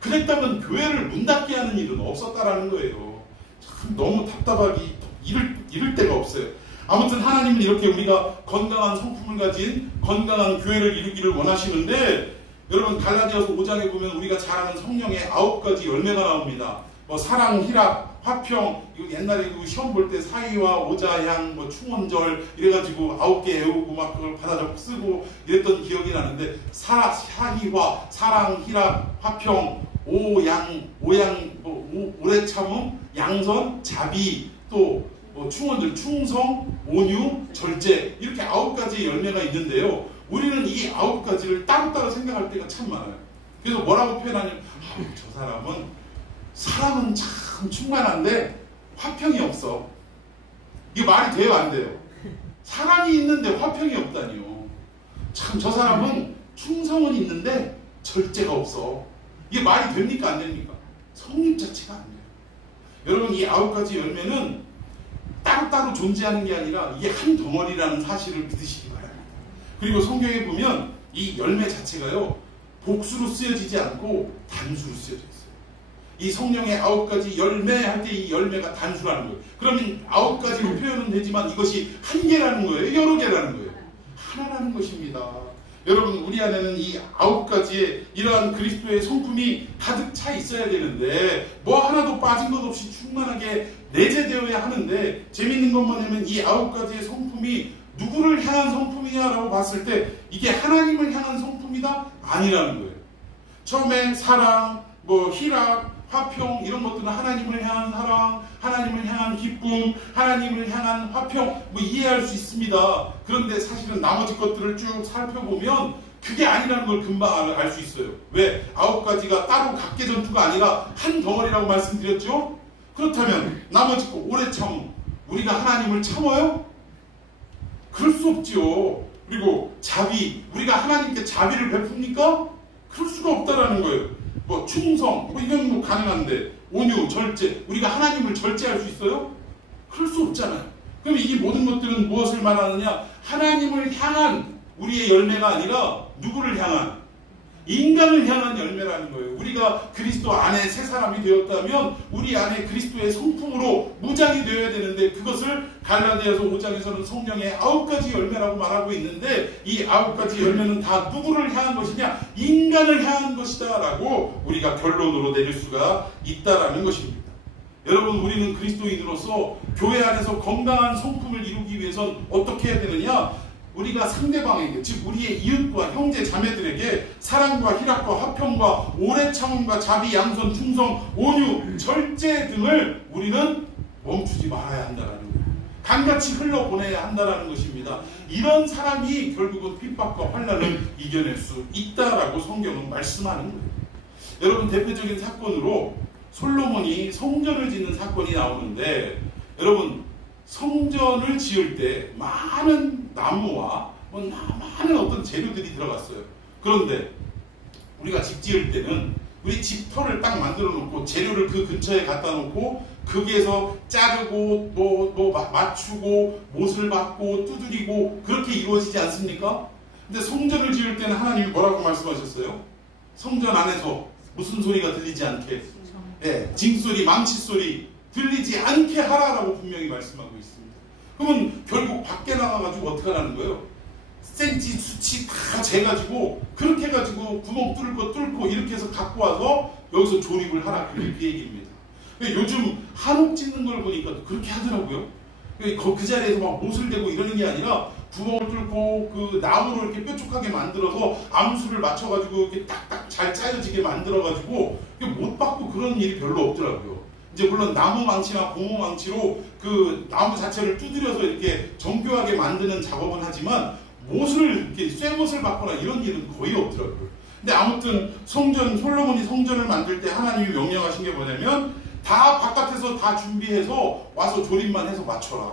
그랬다면 교회를 문 닫게 하는 일은 없었다라는 거예요. 참 너무 답답하기 이를 데가 없어요. 아무튼 하나님은 이렇게 우리가 건강한 성품을 가진 건강한 교회를 이루기를 원하시는데, 여러분 갈라디아서 5장에 보면 우리가 잘 아는 성령의 9가지 열매가 나옵니다. 사랑, 희락, 화평, 이거 옛날에 그 시험 볼 때 사이와 오자향, 뭐 충원절 이래가지고 9개 외우고 막 그걸 받아 적고 쓰고 이랬던 기억이 나는데 사희화, 사랑, 희락, 화평, 오양, 뭐 오래 참음, 양선, 자비, 또 뭐 충원절, 충성, 온유, 절제 이렇게 9가지의 열매가 있는데요. 우리는 이 9가지를 따로따로 생각할 때가 참 많아요. 그래서 뭐라고 표현하냐면 저 사람은 사랑은 참 충만한데 화평이 없어. 이게 말이 돼요, 안 돼요? 사랑이 있는데 화평이 없다니요. 참 저 사람은 충성은 있는데 절제가 없어. 이게 말이 됩니까, 안 됩니까? 성립 자체가 안 돼요. 여러분, 이 9가지 열매는 따로따로 존재하는 게 아니라 이게 한 덩어리라는 사실을 믿으시기 바랍니다. 그리고 성경에 보면 이 열매 자체가요, 복수로 쓰여지지 않고 단수로 쓰여져 있어요. 이 성령의 9가지 열매 할 때 이 열매가 단수라는 거예요. 그러면 9가지로 표현은 되지만 이것이 한 개라는 거예요? 여러 개라는 거예요? 하나라는 것입니다. 여러분, 우리 안에는 이 9가지의 이러한 그리스도의 성품이 가득 차 있어야 되는데 뭐 하나도 빠진 것 없이 충만하게 내재되어야 하는데, 재미있는 건 뭐냐면 이 9가지의 성품이 누구를 향한 성품이냐라고 봤을 때 이게 하나님을 향한 성품이다? 아니라는 거예요. 처음에 사랑, 뭐 희락, 화평 이런 것들은 하나님을 향한 사랑, 하나님을 향한 기쁨, 하나님을 향한 화평 뭐 이해할 수 있습니다. 그런데 사실은 나머지 것들을 쭉 살펴보면 그게 아니라는 걸 금방 알 수 있어요. 왜? 9가지가 따로 각계 전투가 아니라 한 덩어리라고 말씀드렸죠? 그렇다면 나머지 거 오래 참음, 우리가 하나님을 참아요? 그럴 수 없지요. 그리고 자비, 우리가 하나님께 자비를 베풉니까? 그럴 수가 없다라는 거예요. 뭐 충성, 뭐 이건 뭐 가능한데, 온유, 절제, 우리가 하나님을 절제할 수 있어요? 그럴 수 없잖아요. 그럼 이 모든 것들은 무엇을 말하느냐? 하나님을 향한 우리의 열매가 아니라 누구를 향한? 인간을 향한 열매라는 거예요. 우리가 그리스도 안에 새 사람이 되었다면 우리 안에 그리스도의 성품으로 무장이 되어야 되는데, 그것을 갈라디아서 5장에서는 성령의 9가지 열매라고 말하고 있는데, 이 9가지 열매는 다 누구를 향한 것이냐? 인간을 향한 것이다 라고 우리가 결론으로 내릴 수가 있다라는 것입니다. 여러분, 우리는 그리스도인으로서 교회 안에서 건강한 성품을 이루기 위해선 어떻게 해야 되느냐? 우리가 상대방에게, 즉 우리의 이웃과 형제 자매들에게 사랑과 희락과 화평과 오래 참음과 자비, 양선, 충성, 온유, 절제 등을 우리는 멈추지 말아야 한다는 거예요. 강같이 흘러보내야 한다는 것입니다. 이런 사람이 결국은 핍박과 환난을 이겨낼 수 있다라고 성경은 말씀하는 거예요. 여러분, 대표적인 사건으로 솔로몬이 성전을 짓는 사건이 나오는데, 여러분, 성전을 지을 때 많은 나무와 많은 어떤 재료들이 들어갔어요. 그런데 우리가 집 지을 때는 우리 집터를 딱 만들어 놓고 재료를 그 근처에 갖다 놓고 거기에서 자르고 맞추고 못을 박고 두드리고 그렇게 이루어지지 않습니까? 근데 성전을 지을 때는 하나님이 뭐라고 말씀하셨어요? 성전 안에서 무슨 소리가 들리지 않게, 징소리, 망치소리 들리지 않게 하라라고 분명히 말씀하고 있습니다. 그러면 결국 밖에 나가가지고 어떻게 하라는 거예요? 센치 수치 다 재가지고 그렇게 해가지고 구멍 뚫고 이렇게 해서 갖고 와서 여기서 조립을 하라, 그 얘기입니다. 요즘 한옥 짓는 걸 보니까 그렇게 하더라고요. 그 자리에서 막 못을 대고 이러는 게 아니라 구멍을 뚫고 그 나무로 이렇게 뾰족하게 만들어서 암수를 맞춰가지고 이렇게 딱딱 잘 짜여지게 만들어가지고 못 박고 그런 일이 별로 없더라고요. 이제 물론 나무 망치나 고무 망치로 그 나무 자체를 두드려서 이렇게 정교하게 만드는 작업은 하지만 못을 이렇게 쇠못을 박거나 이런 일은 거의 없더라고요. 근데 아무튼 솔로몬이 성전을 만들 때 하나님이 명령하신 게 뭐냐면 다 바깥에서 다 준비해서 와서 조립만 해서 맞춰라.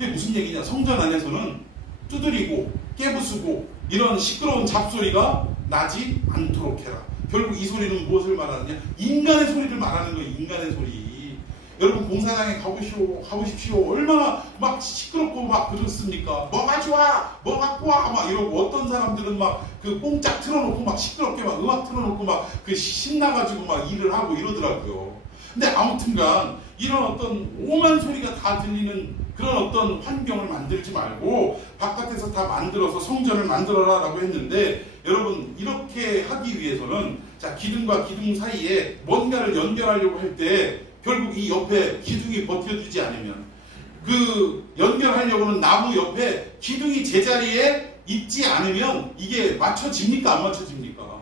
이게 무슨 얘기냐? 성전 안에서는 두드리고 깨부수고 이런 시끄러운 잡소리가 나지 않도록 해라. 결국 이 소리는 무엇을 말하느냐? 인간의 소리를 말하는 거예요. 인간의 소리. 여러분, 공사장에 가보십시오. 얼마나 막 시끄럽고 막 그렇습니까? 뭐가 좋아, 뭐 갖고 와, 막 이러고, 어떤 사람들은 막 그 뽕짝 틀어놓고 막 시끄럽게 막 음악 틀어놓고 막 그 신나가지고 막 일을 하고 이러더라고요. 근데 아무튼간 이런 어떤 오만 소리가 다 들리는 그런 어떤 환경을 만들지 말고 바깥에서 다 만들어서 성전을 만들어라 라고 했는데, 여러분, 이렇게 하기 위해서는 자, 기둥과 기둥 사이에 뭔가를 연결하려고 할 때 결국 이 옆에 기둥이 버텨주지 않으면, 그 연결하려고는 나무 옆에 기둥이 제자리에 있지 않으면 이게 맞춰집니까? 안 맞춰집니까?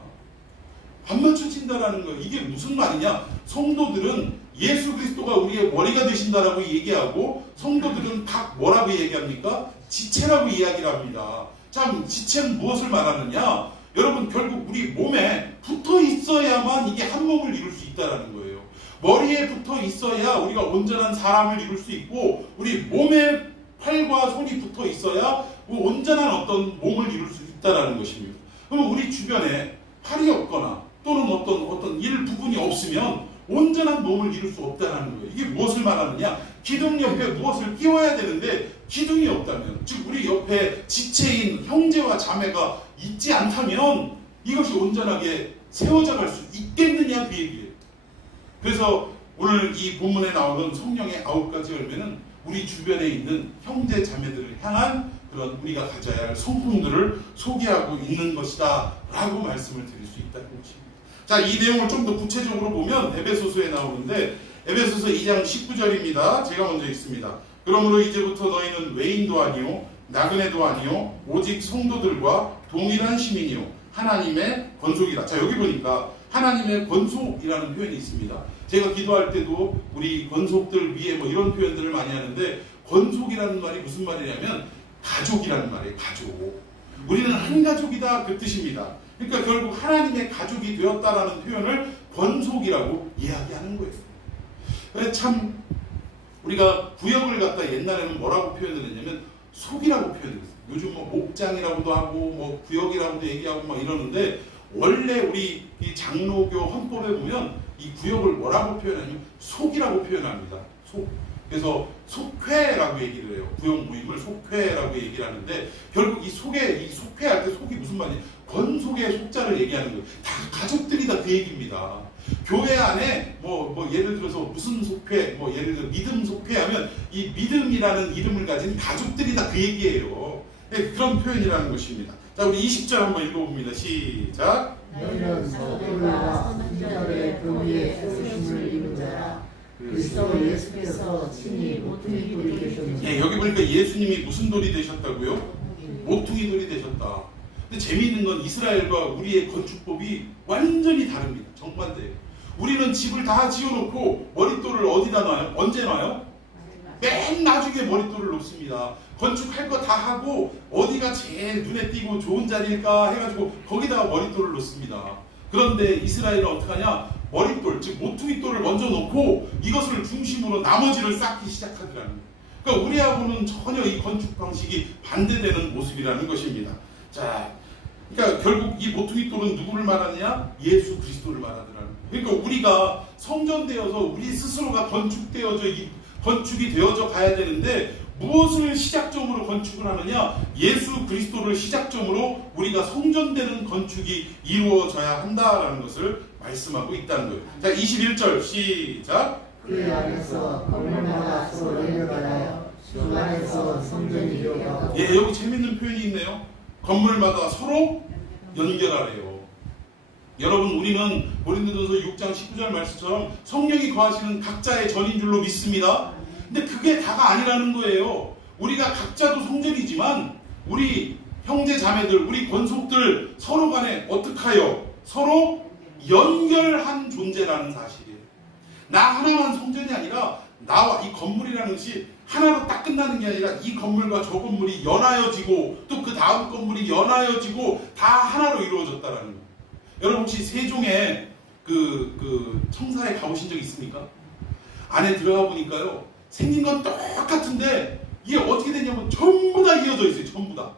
안 맞춰진다라는 거예요. 이게 무슨 말이냐? 성도들은 예수 그리스도가 우리의 머리가 되신다라고 얘기하고, 성도들은 각 뭐라고 얘기합니까? 지체라고 이야기를 합니다. 참, 지체는 무엇을 말하느냐? 여러분, 결국 우리 몸에 붙어 있어야만 이게 한 몸을 이룰 수 있다라는 거예요. 머리에 붙어 있어야 우리가 온전한 사람을 이룰 수 있고, 우리 몸에 팔과 손이 붙어 있어야 온전한 어떤 몸을 이룰 수 있다라는 것입니다. 그럼 우리 주변에 팔이 없거나 또는 어떤 일부분이 없으면 온전한 몸을 이룰 수 없다는 거예요. 이게 무엇을 말하느냐? 기둥 옆에 무엇을 끼워야 되는데 기둥이 없다면, 즉 우리 옆에 지체인 형제와 자매가 있지 않다면 이것이 온전하게 세워져 갈 수 있겠느냐, 그 얘기예요. 그래서 오늘 이 본문에 나오는 성령의 9가지 열매는 우리 주변에 있는 형제 자매들을 향한 그런 우리가 가져야 할 성품들을 소개하고 있는 것이다 라고 말씀을 드릴 수 있다는 것입니다. 자, 이 내용을 좀 더 구체적으로 보면 에베소서에 나오는데, 에베소서 2장 19절입니다. 제가 먼저 읽습니다. 그러므로 이제부터 너희는 외인도 아니요 나그네도 아니요 오직 성도들과 동일한 시민이요 하나님의 권속이라. 자, 여기 보니까 하나님의 권속이라는 표현이 있습니다. 제가 기도할 때도 우리 권속들 위에 뭐 이런 표현들을 많이 하는데, 권속이라는 말이 무슨 말이냐면 가족이라는 말이에요. 가족. 우리는 한 가족이다, 그 뜻입니다. 그러니까 결국 하나님의 가족이 되었다라는 표현을 권속이라고 이야기하는 거예요. 참 우리가 구역을 갖다 옛날에는 뭐라고 표현을 했냐면 속이라고 표현을 했어요. 요즘 뭐 목장이라고도 하고 뭐 구역이라고도 얘기하고 막 이러는데, 원래 우리 이 장로교 헌법에 보면 이 구역을 뭐라고 표현하냐면 속이라고 표현합니다. 속. 그래서 속회라고 얘기를 해요. 구역 모임을 속회라고 얘기를 하는데, 결국 이 속회할 때 속이 무슨 말이냐? 권속의 속자를 얘기하는 거예요. 다 가족들이다, 그 얘기입니다. 교회 안에 뭐 예를 들어서 무슨 속회, 뭐 예를 들어 믿음 속회하면 이 믿음이라는 이름을 가진 가족들이다, 그 얘기예요. 네, 그런 표현이라는 것입니다. 자, 우리 20절 한번 읽어봅니다. 시작. 너희는 성도들과 성자들의 교회의 세우심을 이룬 자라. 그리스도 예수께서 친히 모퉁이 돌이 되셨느니라. 네, 여기 보니까 예수님이 무슨 돌이 되셨다고요? 모퉁이 돌이 되셨다. 근데 재미있는 건 이스라엘과 우리의 건축법이 완전히 다릅니다. 정반대예요. 우리는 집을 다 지어놓고 머릿돌을 어디다 놔요? 언제 놔요? 맨 나중에 머릿돌을 놓습니다. 건축할 거 다 하고 어디가 제일 눈에 띄고 좋은 자리일까 해가지고 거기다가 머릿돌을 놓습니다. 그런데 이스라엘은 어떻게 하냐? 머릿돌, 즉 모퉁이돌을 먼저 놓고 이것을 중심으로 나머지를 쌓기 시작하더라는 거예요. 그러니까 우리하고는 전혀 이 건축 방식이 반대되는 모습이라는 것입니다. 자, 그러니까 결국 이 모퉁이돌은 누구를 말하느냐? 예수 그리스도를 말하더라는 거예요. 그러니까 우리가 성전되어서 우리 스스로가 건축이 되어져 가야 되는데, 무엇을 시작점으로 건축을 하느냐? 예수 그리스도를 시작점으로 우리가 성전되는 건축이 이루어져야 한다라는 것을 말씀하고 있다는 거예요. 자, 21절 시작. 그 안에서 건물마다 서로 연결하여 주 안에서 성전이 되어. 예, 여기 재밌는 표현이 있네요. 건물마다 서로 연결하래요. 여러분, 우리는 고린도전서 6장 19절 말씀처럼 성령이 거하시는 각자의 전인 줄로 믿습니다. 근데 그게 다가 아니라는 거예요. 우리가 각자도 성전이지만 우리 형제 자매들, 우리 권속들 서로 간에 어떻게 하여 서로 연결한 존재라는 사실이에요. 나 하나만 성전이 아니라 나와 이 건물이라는 것이 하나로 딱 끝나는 게 아니라 이 건물과 저 건물이 연하여지고 또 그 다음 건물이 연하여지고 다 하나로 이루어졌다라는 거예요. 여러분, 혹시 세종의 그 청사에 가보신 적 있습니까? 안에 들어가 보니까요, 생긴 건 똑같은데 이게 어떻게 되냐면 전부 다 이어져 있어요. 전부 다.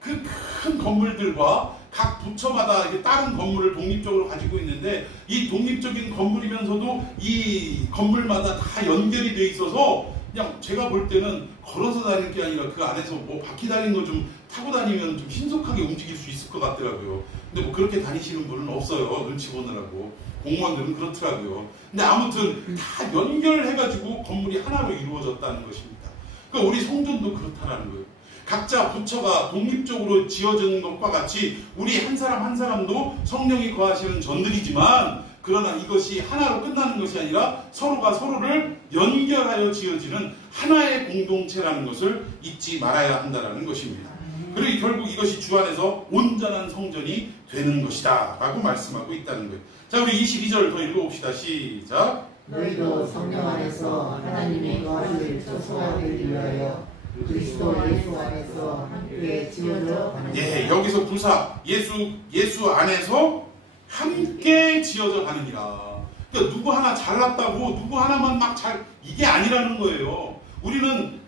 그 큰 건물들과 각 부처마다 다른 건물을 독립적으로 가지고 있는데, 이 독립적인 건물이면서도 이 건물마다 다 연결이 돼 있어서 그냥 제가 볼 때는 걸어서 다닐 게 아니라 그 안에서 뭐 바퀴 달린 거 좀 타고 다니면 좀 신속하게 움직일 수 있을 것 같더라고요. 근데 뭐 그렇게 다니시는 분은 없어요. 눈치 보느라고. 공무원들은 그렇더라고요. 근데 아무튼 다 연결해가지고 건물이 하나로 이루어졌다는 것입니다. 그러니까 우리 성전도 그렇다는 거예요. 각자 부처가 독립적으로 지어진 것과 같이 우리 한 사람 한 사람도 성령이 거하시는 전들이지만, 그러나 이것이 하나로 끝나는 것이 아니라 서로가 서로를 연결하여 지어지는 하나의 공동체라는 것을 잊지 말아야 한다는 것입니다. 그리고 결국 이것이 주 안에서 온전한 성전이 되는 것이다 라고 말씀하고 있다는 거예요. 자, 우리 22절 더 읽어봅시다. 시작. 너희도 성령 안에서 하나님의 거하실 처소가 되기 위하여 그리스도 예수 안에서 함께 지어져 가는 예, 여기서 부사 예수 안에서 함께 지어져 가느니라. 그러니까 누구 하나 잘났다고 누구 하나만 막 이게 아니라는 거예요. 우리는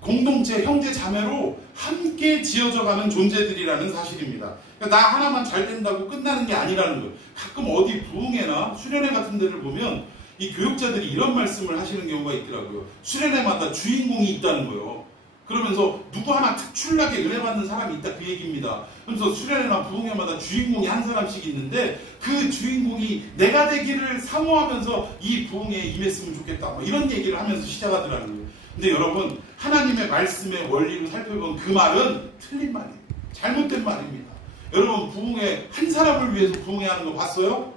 공동체, 형제, 자매로 함께 지어져 가는 존재들이라는 사실입니다. 그러니까 나 하나만 잘 된다고 끝나는 게 아니라는 거예요. 가끔 어디 부흥회나 수련회 같은 데를 보면 이 교육자들이 이런 말씀을 하시는 경우가 있더라고요. 수련회마다 주인공이 있다는 거예요. 그러면서 누구 하나 특출나게 은혜 받는 사람이 있다 그 얘기입니다. 그래서 수련회나 부흥회마다 주인공이 한 사람씩 있는데 그 주인공이 내가 되기를 사모하면서 이 부흥회에 임했으면 좋겠다 뭐 이런 얘기를 하면서 시작하더라는 거예요. 근데 여러분 하나님의 말씀의 원리로 살펴보면 그 말은 틀린 말이에요. 잘못된 말입니다. 여러분 부흥회 한 사람을 위해서 부흥회하는 거 봤어요?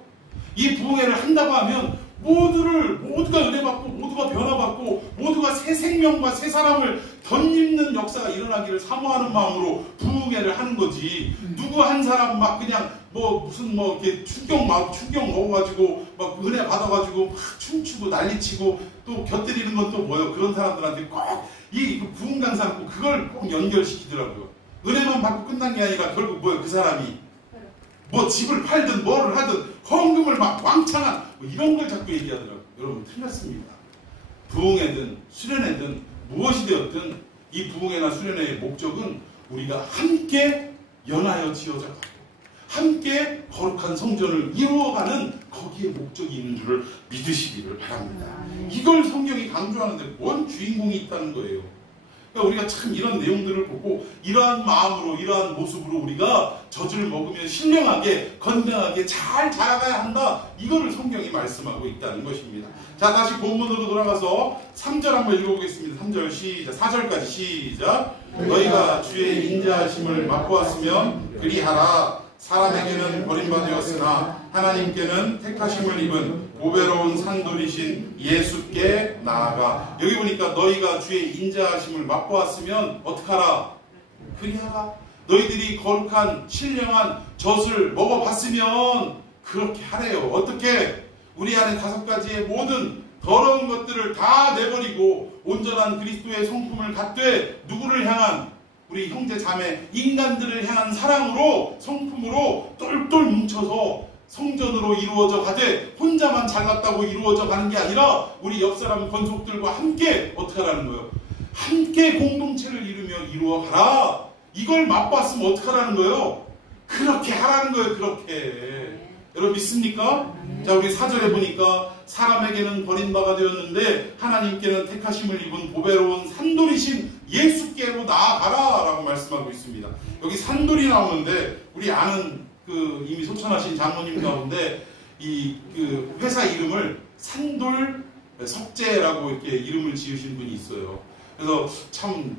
이 부흥회를 한다고 하면 모두가 은혜받고 모두가 변화받고 모두가 새 생명과 새 사람을 덧입는 역사가 일어나기를 사모하는 마음으로 부흥회를 하는 거지. 누구 한 사람 막 그냥 무슨 이렇게 충격 먹어가지고 막 은혜 받아가지고 막 춤추고 난리치고 또 곁들이는 건 또 뭐예요? 그런 사람들한테 꼭 이 부흥 강사 그걸 꼭 연결시키더라고요. 은혜만 받고 끝난 게 아니라 결국 뭐예요? 그 사람이 집을 팔든 뭐를 하든 헌금을 막 왕창한 이런 걸 자꾸 얘기하더라고요. 여러분 틀렸습니다. 부흥회든 수련회든 무엇이 되었든 이 부흥회나 수련회의 목적은 우리가 함께 연하여 지어져 가고 함께 거룩한 성전을 이루어가는 거기에 목적이 있는 줄을 믿으시기를 바랍니다. 이걸 성경이 강조하는데 뭔 주인공이 있다는 거예요. 그러니까 우리가 참 이런 내용들을 보고 이러한 마음으로 이러한 모습으로 우리가 젖을 먹으면 신령하게 건강하게 잘 자라가야 한다. 이거를 성경이 말씀하고 있다는 것입니다. 자, 다시 본문으로 돌아가서 3절 한번 읽어보겠습니다. 3절 시작. 4절까지 시작. 너희가 주의 인자하심을 맛보았으면 그리하라. 사람에게는 버림받았으나 하나님께는 택하심을 입은 보배로운 산돌이신 예수께 나아가. 여기 보니까 너희가 주의 인자하심을 맛보았으면 어떡하라? 그리하라. 너희들이 거룩한 신령한 젖을 먹어봤으면 그렇게 하래요. 어떻게? 우리 안에 5가지의 모든 더러운 것들을 다 내버리고 온전한 그리스도의 성품을 갖되 누구를 향한? 우리 형제 자매 인간들을 향한 사랑으로 성품으로 똘똘 뭉쳐서 성전으로 이루어져 가되 혼자만 잘났다고 이루어져 가는 게 아니라 우리 옆사람 권속들과 함께 어떻게 하라는 거예요? 함께 공동체를 이루며 이루어가라. 이걸 맛봤으면 어떻게 하라는 거예요? 그렇게 하라는 거예요. 그렇게. 여러분 믿습니까? 자, 우리 4절에 보니까 사람에게는 버림받아 되었는데 하나님께는 택하심을 입은 보배로운 산돌이신 예수께로 나아가라 라고 말씀하고 있습니다. 여기 산돌이 나오는데 우리 아는 이미 소천하신 장모님 가운데 그 회사 이름을 산돌 석재라고 이렇게 이름을 지으신 분이 있어요. 그래서 참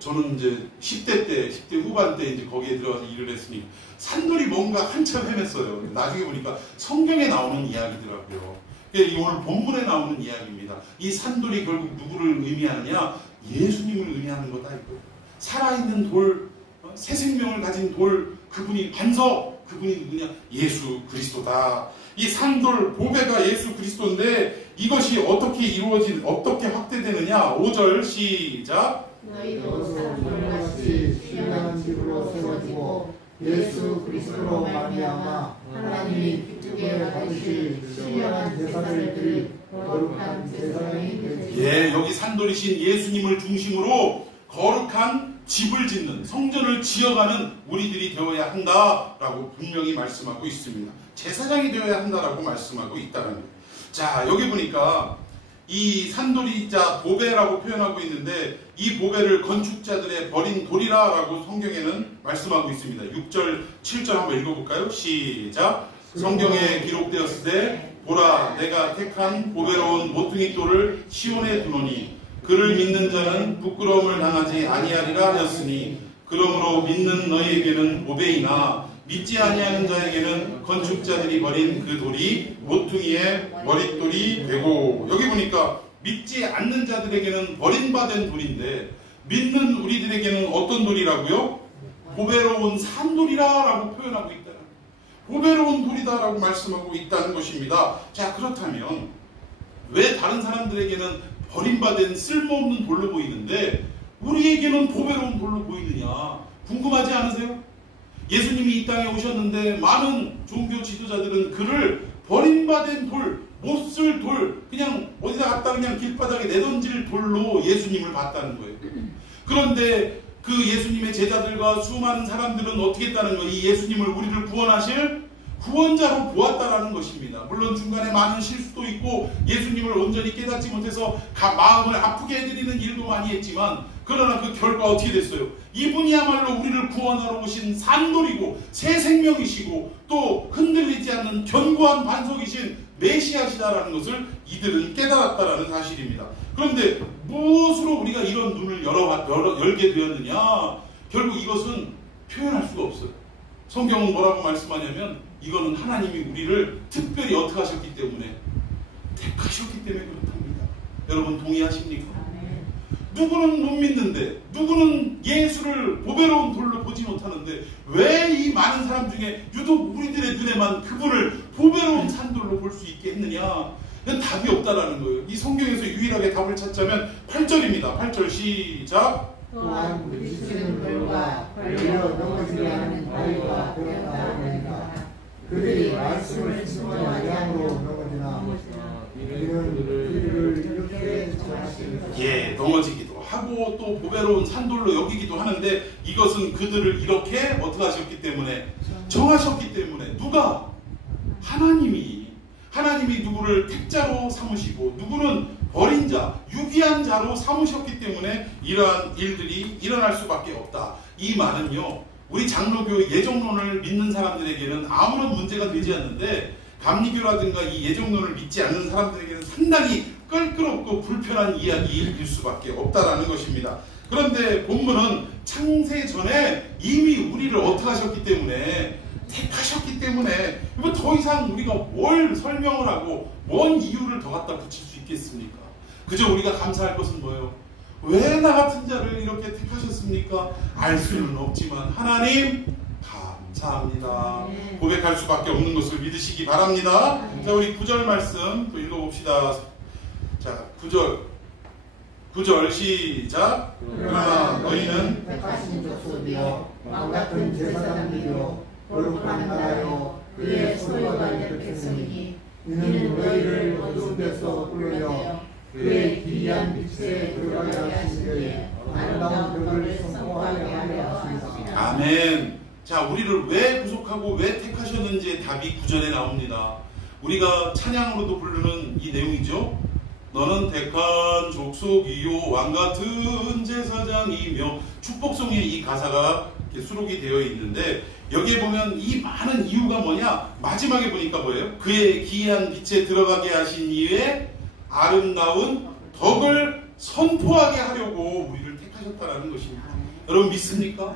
저는 이제 10대 후반 때 이제 거기에 들어가서 일을 했으니 산돌이 뭔가 한참 헤맸어요. 나중에 보니까 성경에 나오는 이야기더라고요. 오늘 본문에 나오는 이야기입니다. 이 산돌이 결국 누구를 의미하느냐? 예수님을 의미하는 거다 이거. 살아있는 돌, 새 생명을 가진 돌, 그분이 반석, 그분이 누구냐? 예수 그리스도다. 이 산돌 보배가 예수 그리스도인데 이것이 어떻게 확대되느냐? 5절 시작. 너희도 산돌같이 신령한 집으로 세워지고 예수 그리스도로 말미암아 하나님이 기쁘게 받으실 신령한 제사를 드릴 거룩한 제사장이 되지. 예, 여기 산돌이신 예수님을 중심으로 거룩한 집을 짓는 성전을 지어가는 우리들이 되어야 한다라고 분명히 말씀하고 있습니다. 제사장이 되어야 한다라고 말씀하고 있다는 거예요. 자, 여기 보니까 이 산돌이자 보배라고 표현하고 있는데 이 보배를 건축자들의 버린 돌이라 라고 성경에는 말씀하고 있습니다. 6절 7절 한번 읽어볼까요? 시작. 성경에 기록되었을 때 보라 내가 택한 보배로운 모퉁이 돌을 시온에 두노니 그를 믿는 자는 부끄러움을 당하지 아니하리라 하였으니 그러므로 믿는 너희에게는 보배이나 믿지 아니하는 자에게는 건축자들이 버린 그 돌이 모퉁이의 머릿돌이 되고, 여기 보니까 믿지 않는 자들에게는 버림받은 돌인데 믿는 우리들에게는 어떤 돌이라고요? 보배로운 산돌이라고 표현하고 있다. 보배로운 돌이다라고 말씀하고 있다는 것입니다. 자, 그렇다면 왜 다른 사람들에게는 버림받은 쓸모없는 돌로 보이는데 우리에게는 보배로운 돌로 보이느냐? 궁금하지 않으세요? 예수님이 이 땅에 오셨는데 많은 종교 지도자들은 그를 버림받은 돌, 못 쓸 돌, 그냥 어디다 갖다 그냥 길바닥에 내던질 돌로 예수님을 봤다는 거예요. 그런데 그 예수님의 제자들과 수많은 사람들은 어떻게 했다는 거예요? 이 예수님을 우리를 구원하실 구원자로 보았다라는 것입니다. 물론 중간에 많은 실수도 있고 예수님을 온전히 깨닫지 못해서 마음을 아프게 해드리는 일도 많이 했지만, 그러나 그 결과 어떻게 됐어요? 이분이야말로 우리를 구원하러 오신 산돌이고 새 생명이시고 또 흔들리지 않는 견고한 반석이신 메시아시다라는 것을 이들은 깨달았다라는 사실입니다. 그런데 무엇으로 우리가 이런 눈을 열게 되었느냐? 결국 이것은 표현할 수가 없어요. 성경은 뭐라고 말씀하냐면 이거는 하나님이 우리를 특별히 어떻게 하셨기 때문에, 택하셨기 때문에 그렇답니다. 여러분 동의하십니까? 누구는 못 믿는데, 누구는 예수를 보배로운 돌로 보지 못하는데 왜 이 많은 사람 중에 유독 우리들의 눈에만 그분을 보배로운 산돌로 볼 수 있게 했느냐? 이건 답이 없다라는 거예요. 이 성경에서 유일하게 답을 찾자면 8절입니다. 8절 시작. 또한 부딪히는 돌과 걸려 넘어지게 하는 바위와 되었다하니까 그들이 말씀을 순종하지 않고 넘어지나 이는 그들을 이렇게 정하시는 넘어지기도 하고 또 보배로운 산돌로 여기기도 하는데, 이것은 그들을 이렇게 어떻게 하셨기 때문에, 정하셨기 때문에. 누가? 하나님이 누구를 택자로 삼으시고 누구는 버린 자, 유기한 자로 삼으셨기 때문에 이러한 일들이 일어날 수밖에 없다. 이 말은요, 우리 장로교 예정론을 믿는 사람들에게는 아무런 문제가 되지 않는데 감리교라든가 이 예정론을 믿지 않는 사람들에게는 상당히 껄끄럽고 불편한 이야기일 수밖에 없다라는 것입니다. 그런데 본문은 창세 전에 이미 우리를 어떻게 하셨기 때문에, 택하셨기 때문에, 이거 더 이상 우리가 뭘 설명을 하고 뭔 이유를 더 갖다 붙일 수 있겠습니까? 그저 우리가 감사할 것은 뭐예요? 왜 나 같은 자를 이렇게 택하셨습니까? 알 수는 없지만 하나님 감사합니다. 고백할 수밖에 없는 것을 믿으시기 바랍니다. 자, 우리 9절 말씀 또 읽어봅시다. 자, 9절 시작. 그러나 너희는 택하신 족속이요 왕같은 제사장들이요 거룩한 나라요 그의 소유가 될 백성이니 이는 너희를 어두움에서 불러내어 그의 기이한 빛에 들어가게 하신 그의 아름다운 덕을 선포하게 하려 하십니다. 아멘. 자, 우리를 왜 구속하고 왜 택하셨는지의 답이 9절에 나옵니다. 우리가 찬양으로도 부르는 이 내용이죠. 너는 택한 족속이요 왕같은 제사장이며, 축복송에 이 가사가 이렇게 수록이 되어 있는데, 여기에 보면 이 많은 이유가 뭐냐? 마지막에 보니까 뭐예요? 그의 기이한 빛에 들어가게 하신 이의 아름다운 덕을 선포하게 하려고 우리를 택하셨다는 것입니다. 여러분 믿습니까?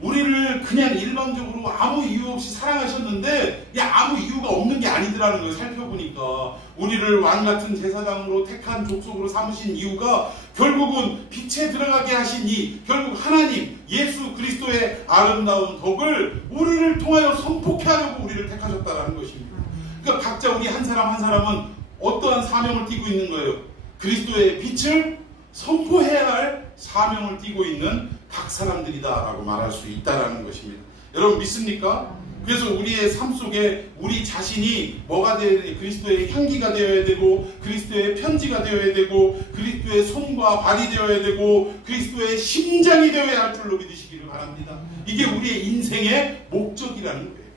우리를 그냥 일방적으로 아무 이유 없이 사랑하셨는데 아무 이유가 없는 게 아니더라는 걸 살펴보니까, 우리를 왕같은 제사장으로 택한 족속으로 삼으신 이유가 결국은 빛에 들어가게 하신 결국 하나님 예수 그리스도의 아름다운 덕을 우리를 통하여 선포케 하려고 우리를 택하셨다는 것입니다. 그러니까 각자 우리 한 사람 한 사람은 어떠한 사명을 띠고 있는 거예요? 그리스도의 빛을 선포해야 할 사명을 띠고 있는 각 사람들이다라고 말할 수 있다라는 것입니다. 여러분 믿습니까? 그래서 우리의 삶 속에 우리 자신이 뭐가 되어야 되고, 그리스도의 향기가 되어야 되고, 그리스도의 편지가 되어야 되고, 그리스도의 손과 발이 되어야 되고, 그리스도의 심장이 되어야 할 줄로 믿으시기를 바랍니다. 이게 우리의 인생의 목적이라는 거예요.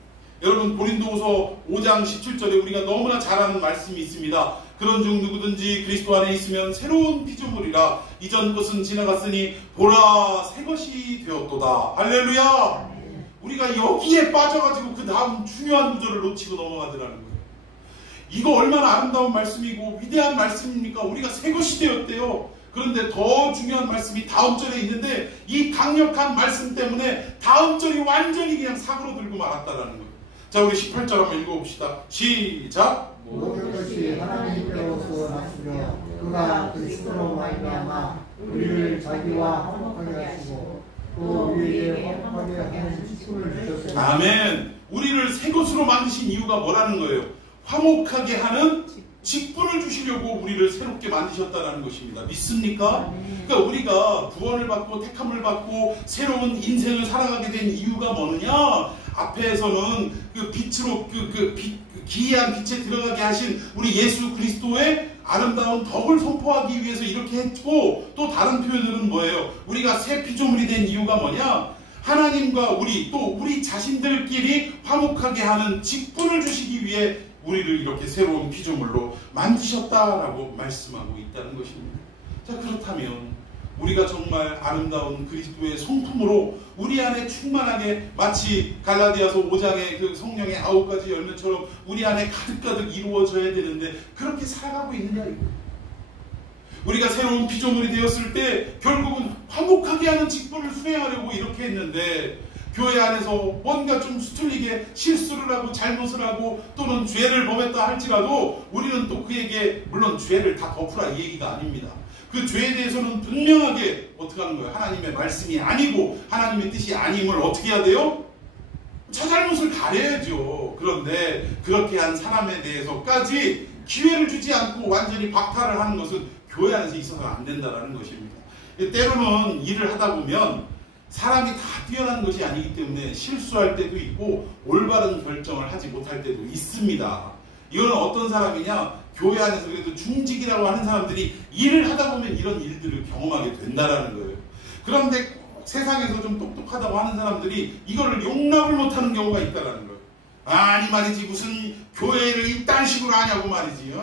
여러분 고린도후서 5장 17절에 우리가 너무나 잘 아는 말씀이 있습니다. 그런즉 누구든지 그리스도 안에 있으면 새로운 피조물이라, 이전 것은 지나갔으니 보라 새 것이 되었도다. 할렐루야. 우리가 여기에 빠져가지고 그 다음 중요한 구절을 놓치고 넘어가더라는 거예요. 이거 얼마나 아름다운 말씀이고 위대한 말씀입니까? 우리가 새 것이 되었대요. 그런데 더 중요한 말씀이 다음 절에 있는데 이 강력한 말씀 때문에 다음 절이 완전히 그냥 사그러들고 말았다라는 거예요. 자, 우리 18절 한번 읽어봅시다. 시작. 모든 것이 하나님께로서 났으며 그가 그리스도로 말미암아 우리를 자기와 화목하게 하시고 또 우리에게 화목하게 하는 직분을 주셨습니다. 아멘. 우리를 새 것으로 만드신 이유가 뭐라는 거예요? 화목하게 하는 직분을 주시려고 우리를 새롭게 만드셨다는 것입니다. 믿습니까? 그러니까 우리가 구원을 받고 택함을 받고 새로운 인생을 살아가게 된 이유가 뭐느냐? 앞에서는 그 빛으로 기이한 빛에 들어가게 하신 우리 예수 그리스도의 아름다운 덕을 선포하기 위해서 이렇게 했고, 또 다른 표현으로는 뭐예요? 우리가 새 피조물이 된 이유가 뭐냐? 하나님과 우리 또 우리 자신들끼리 화목하게 하는 직분을 주시기 위해 우리를 이렇게 새로운 피조물로 만드셨다라고 말씀하고 있다는 것입니다. 자, 그렇다면 우리가 정말 아름다운 그리스도의 성품으로 우리 안에 충만하게 마치 갈라디아서 5장의 그 성령의 9가지 열매처럼 우리 안에 가득가득 이루어져야 되는데 그렇게 살아가고 있느냐 이거. 우리가 새로운 피조물이 되었을 때 결국은 화목하게 하는 직분을 수행하려고 이렇게 했는데, 교회 안에서 뭔가 좀 수틀리게 실수를 하고 잘못을 하고 또는 죄를 범했다 할지라도 우리는 또 그에게 물론 죄를 다 덮으라 이 얘기가 아닙니다. 그 죄에 대해서는 분명하게 어떻게 하는 거예요? 하나님의 말씀이 아니고 하나님의 뜻이 아님을 어떻게 해야 돼요? 저 잘못을 가려야죠. 그런데 그렇게 한 사람에 대해서까지 기회를 주지 않고 완전히 박탈을 하는 것은 교회 안에서 있어서는 안 된다는 것입니다. 때로는 일을 하다 보면 사람이 다 뛰어난 것이 아니기 때문에 실수할 때도 있고 올바른 결정을 하지 못할 때도 있습니다. 이거는 어떤 사람이냐? 교회 안에서 그래도 중직이라고 하는 사람들이 일을 하다 보면 이런 일들을 경험하게 된다라는 거예요. 그런데 세상에서 좀 똑똑하다고 하는 사람들이 이거를 용납을 못하는 경우가 있다라는 거예요. 아니 말이지 무슨 교회를 이딴 식으로 하냐고 말이지.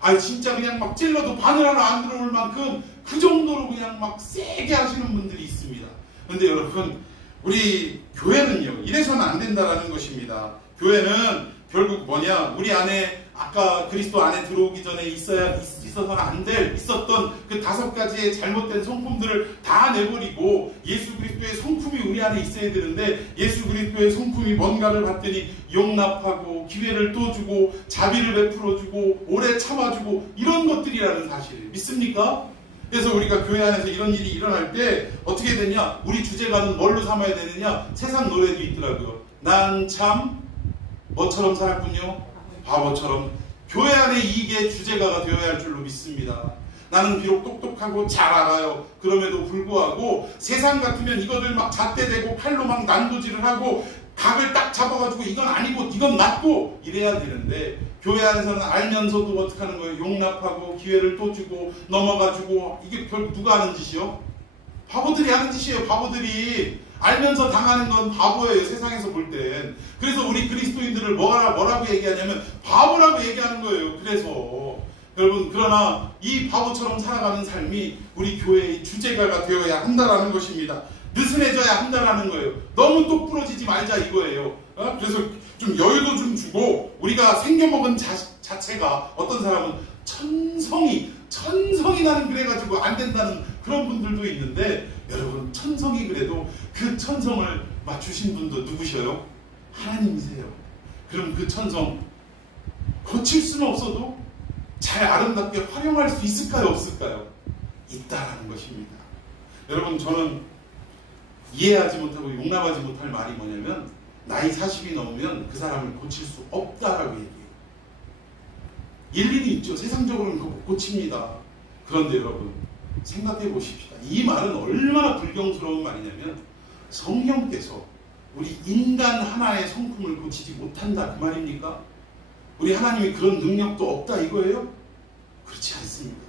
아 진짜 그냥 막 찔러도 바늘 하나 안 들어올 만큼 그 정도로 그냥 막 세게 하시는 분들이 있습니다. 그런데 여러분, 우리 교회는요 이래서는 안 된다라는 것입니다. 교회는 결국 뭐냐, 우리 안에 아까 그리스도 안에 들어오기 전에 있어서는 안 될 있었던 그 5가지의 잘못된 성품들을 다 내버리고 예수 그리스도의 성품이 우리 안에 있어야 되는데, 예수 그리스도의 성품이 뭔가를 봤더니 용납하고 기회를 또 주고 자비를 베풀어주고 오래 참아주고 이런 것들이라는 사실을 믿습니까? 그래서 우리가 교회 안에서 이런 일이 일어날 때 어떻게 되냐, 우리 주제가는 뭘로 삼아야 되느냐, 세상 노래도 있더라고요. 난 참 뭐처럼 살았군요, 바보처럼. 교회 안에 이게 주제가가 되어야 할 줄로 믿습니다. 나는 비록 똑똑하고 잘 알아요. 그럼에도 불구하고 세상 같으면 이것을 막 잣대대고 칼로 막 난도질을 하고 각을 딱 잡아가지고 이건 아니고 이건 맞고 이래야 되는데, 교회 안에서는 알면서도 어떻게 하는 거예요? 용납하고 기회를 또 주고 넘어가주고. 이게 결국 누가 하는 짓이요? 바보들이 하는 짓이에요. 바보들이. 알면서 당하는 건 바보예요, 세상에서 볼 땐. 그래서 우리 그리스도인들을 뭐라고 얘기하냐면 바보라고 얘기하는 거예요. 그래서 여러분, 그러나 이 바보처럼 살아가는 삶이 우리 교회의 주제가가 되어야 한다라는 것입니다. 느슨해져야 한다라는 거예요. 너무 똑부러지지 말자 이거예요. 그래서 좀 여유도 좀 주고, 우리가 생겨먹은 자체가 어떤 사람은 천성이 나는 그래가지고 안 된다는 그런 분들도 있는데, 여러분 천성이 그래도 그 천성을 맞추신 분도 누구셔요? 하나님이세요. 그럼 그 천성 고칠 수는 없어도 잘 아름답게 활용할 수 있을까요? 없을까요? 있다라는 것입니다. 여러분, 저는 이해하지 못하고 용납하지 못할 말이 뭐냐면, 나이 40이 넘으면 그 사람을 고칠 수 없다라고 얘기해요. 일리는 있죠. 세상적으로는 그거 못 고칩니다. 그런데 여러분, 생각해 보십시다. 이 말은 얼마나 불경스러운 말이냐면, 성령께서 우리 인간 하나의 성품을 고치지 못한다 그 말입니까? 우리 하나님이 그런 능력도 없다 이거예요? 그렇지 않습니다.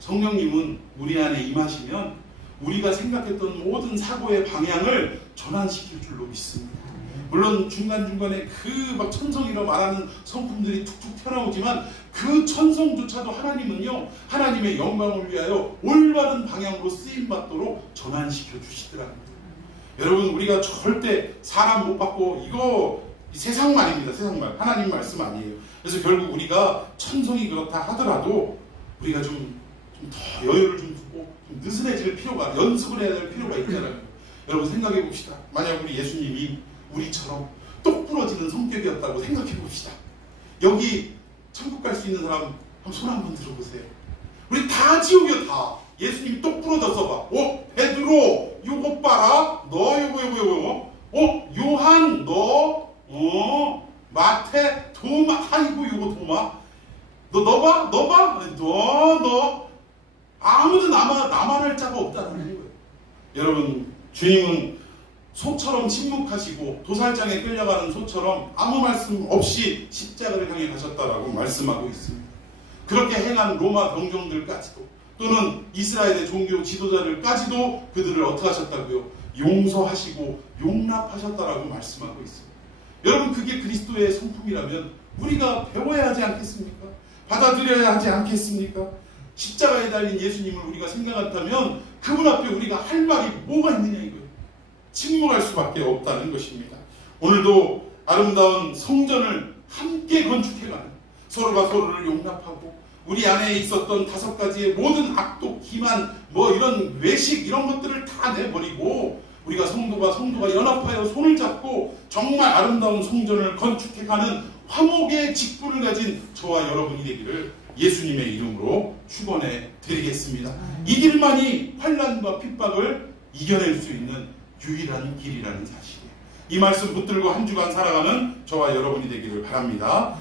성령님은 우리 안에 임하시면 우리가 생각했던 모든 사고의 방향을 전환시킬 줄로 믿습니다. 물론 중간중간에 그 막 천성이라고 말하는 성품들이 툭툭 튀어나오지만 그 천성조차도 하나님은요, 하나님의 영광을 위하여 올바른 방향으로 쓰임받도록 전환시켜 주시더랍니다. 여러분, 우리가 절대 사람 못 받고, 이거 세상 말입니다. 세상 말. 하나님 말씀 아니에요. 그래서 결국 우리가 천성이 그렇다 하더라도 우리가 좀 좀 더 여유를 좀 두고 좀 느슨해질 필요가, 연습을 해야 될 필요가 있잖아요. 여러분 생각해 봅시다. 만약 우리 예수님이 우리처럼 똑 부러지는 성격이었다고 생각해 봅시다. 여기 천국 갈 수 있는 사람 한번 손 한번 들어보세요. 우리 다 지옥이요, 다. 예수님이 똑 부러져서 봐. 베드로 요거 봐라. 너 요거. 요한 너 마태 도마. 아이고 요거 도마. 너 봐. 너 아무도 나만할 자가 없다는 거예요. 여러분, 주님은 소처럼 침묵하시고 도살장에 끌려가는 소처럼 아무 말씀 없이 십자가를 향해 가셨다라고 말씀하고 있습니다. 그렇게 행한 로마 병정들까지도, 또는 이스라엘의 종교 지도자들까지도 그들을 어떻게 하셨다고요? 용서하시고 용납하셨다라고 말씀하고 있습니다. 여러분, 그게 그리스도의 성품이라면 우리가 배워야 하지 않겠습니까? 받아들여야 하지 않겠습니까? 십자가에 달린 예수님을 우리가 생각한다면 그분 앞에 우리가 할 말이 뭐가 있느냐 이거예요. 침묵할 수밖에 없다는 것입니다. 오늘도 아름다운 성전을 함께 건축해가는, 서로가 서로를 용납하고 우리 안에 있었던 5가지의 모든 악독, 기만, 이런 외식 이런 것들을 다 내버리고 우리가 성도가 연합하여 손을 잡고 정말 아름다운 성전을 건축해가는 화목의 직분을 가진 저와 여러분이 되기를 예수님의 이름으로 축원해 드리겠습니다. 이 길만이 환난과 핍박을 이겨낼 수 있는 유일한 길이라는 사실이에요. 이 말씀 붙들고 한 주간 살아가는 저와 여러분이 되기를 바랍니다.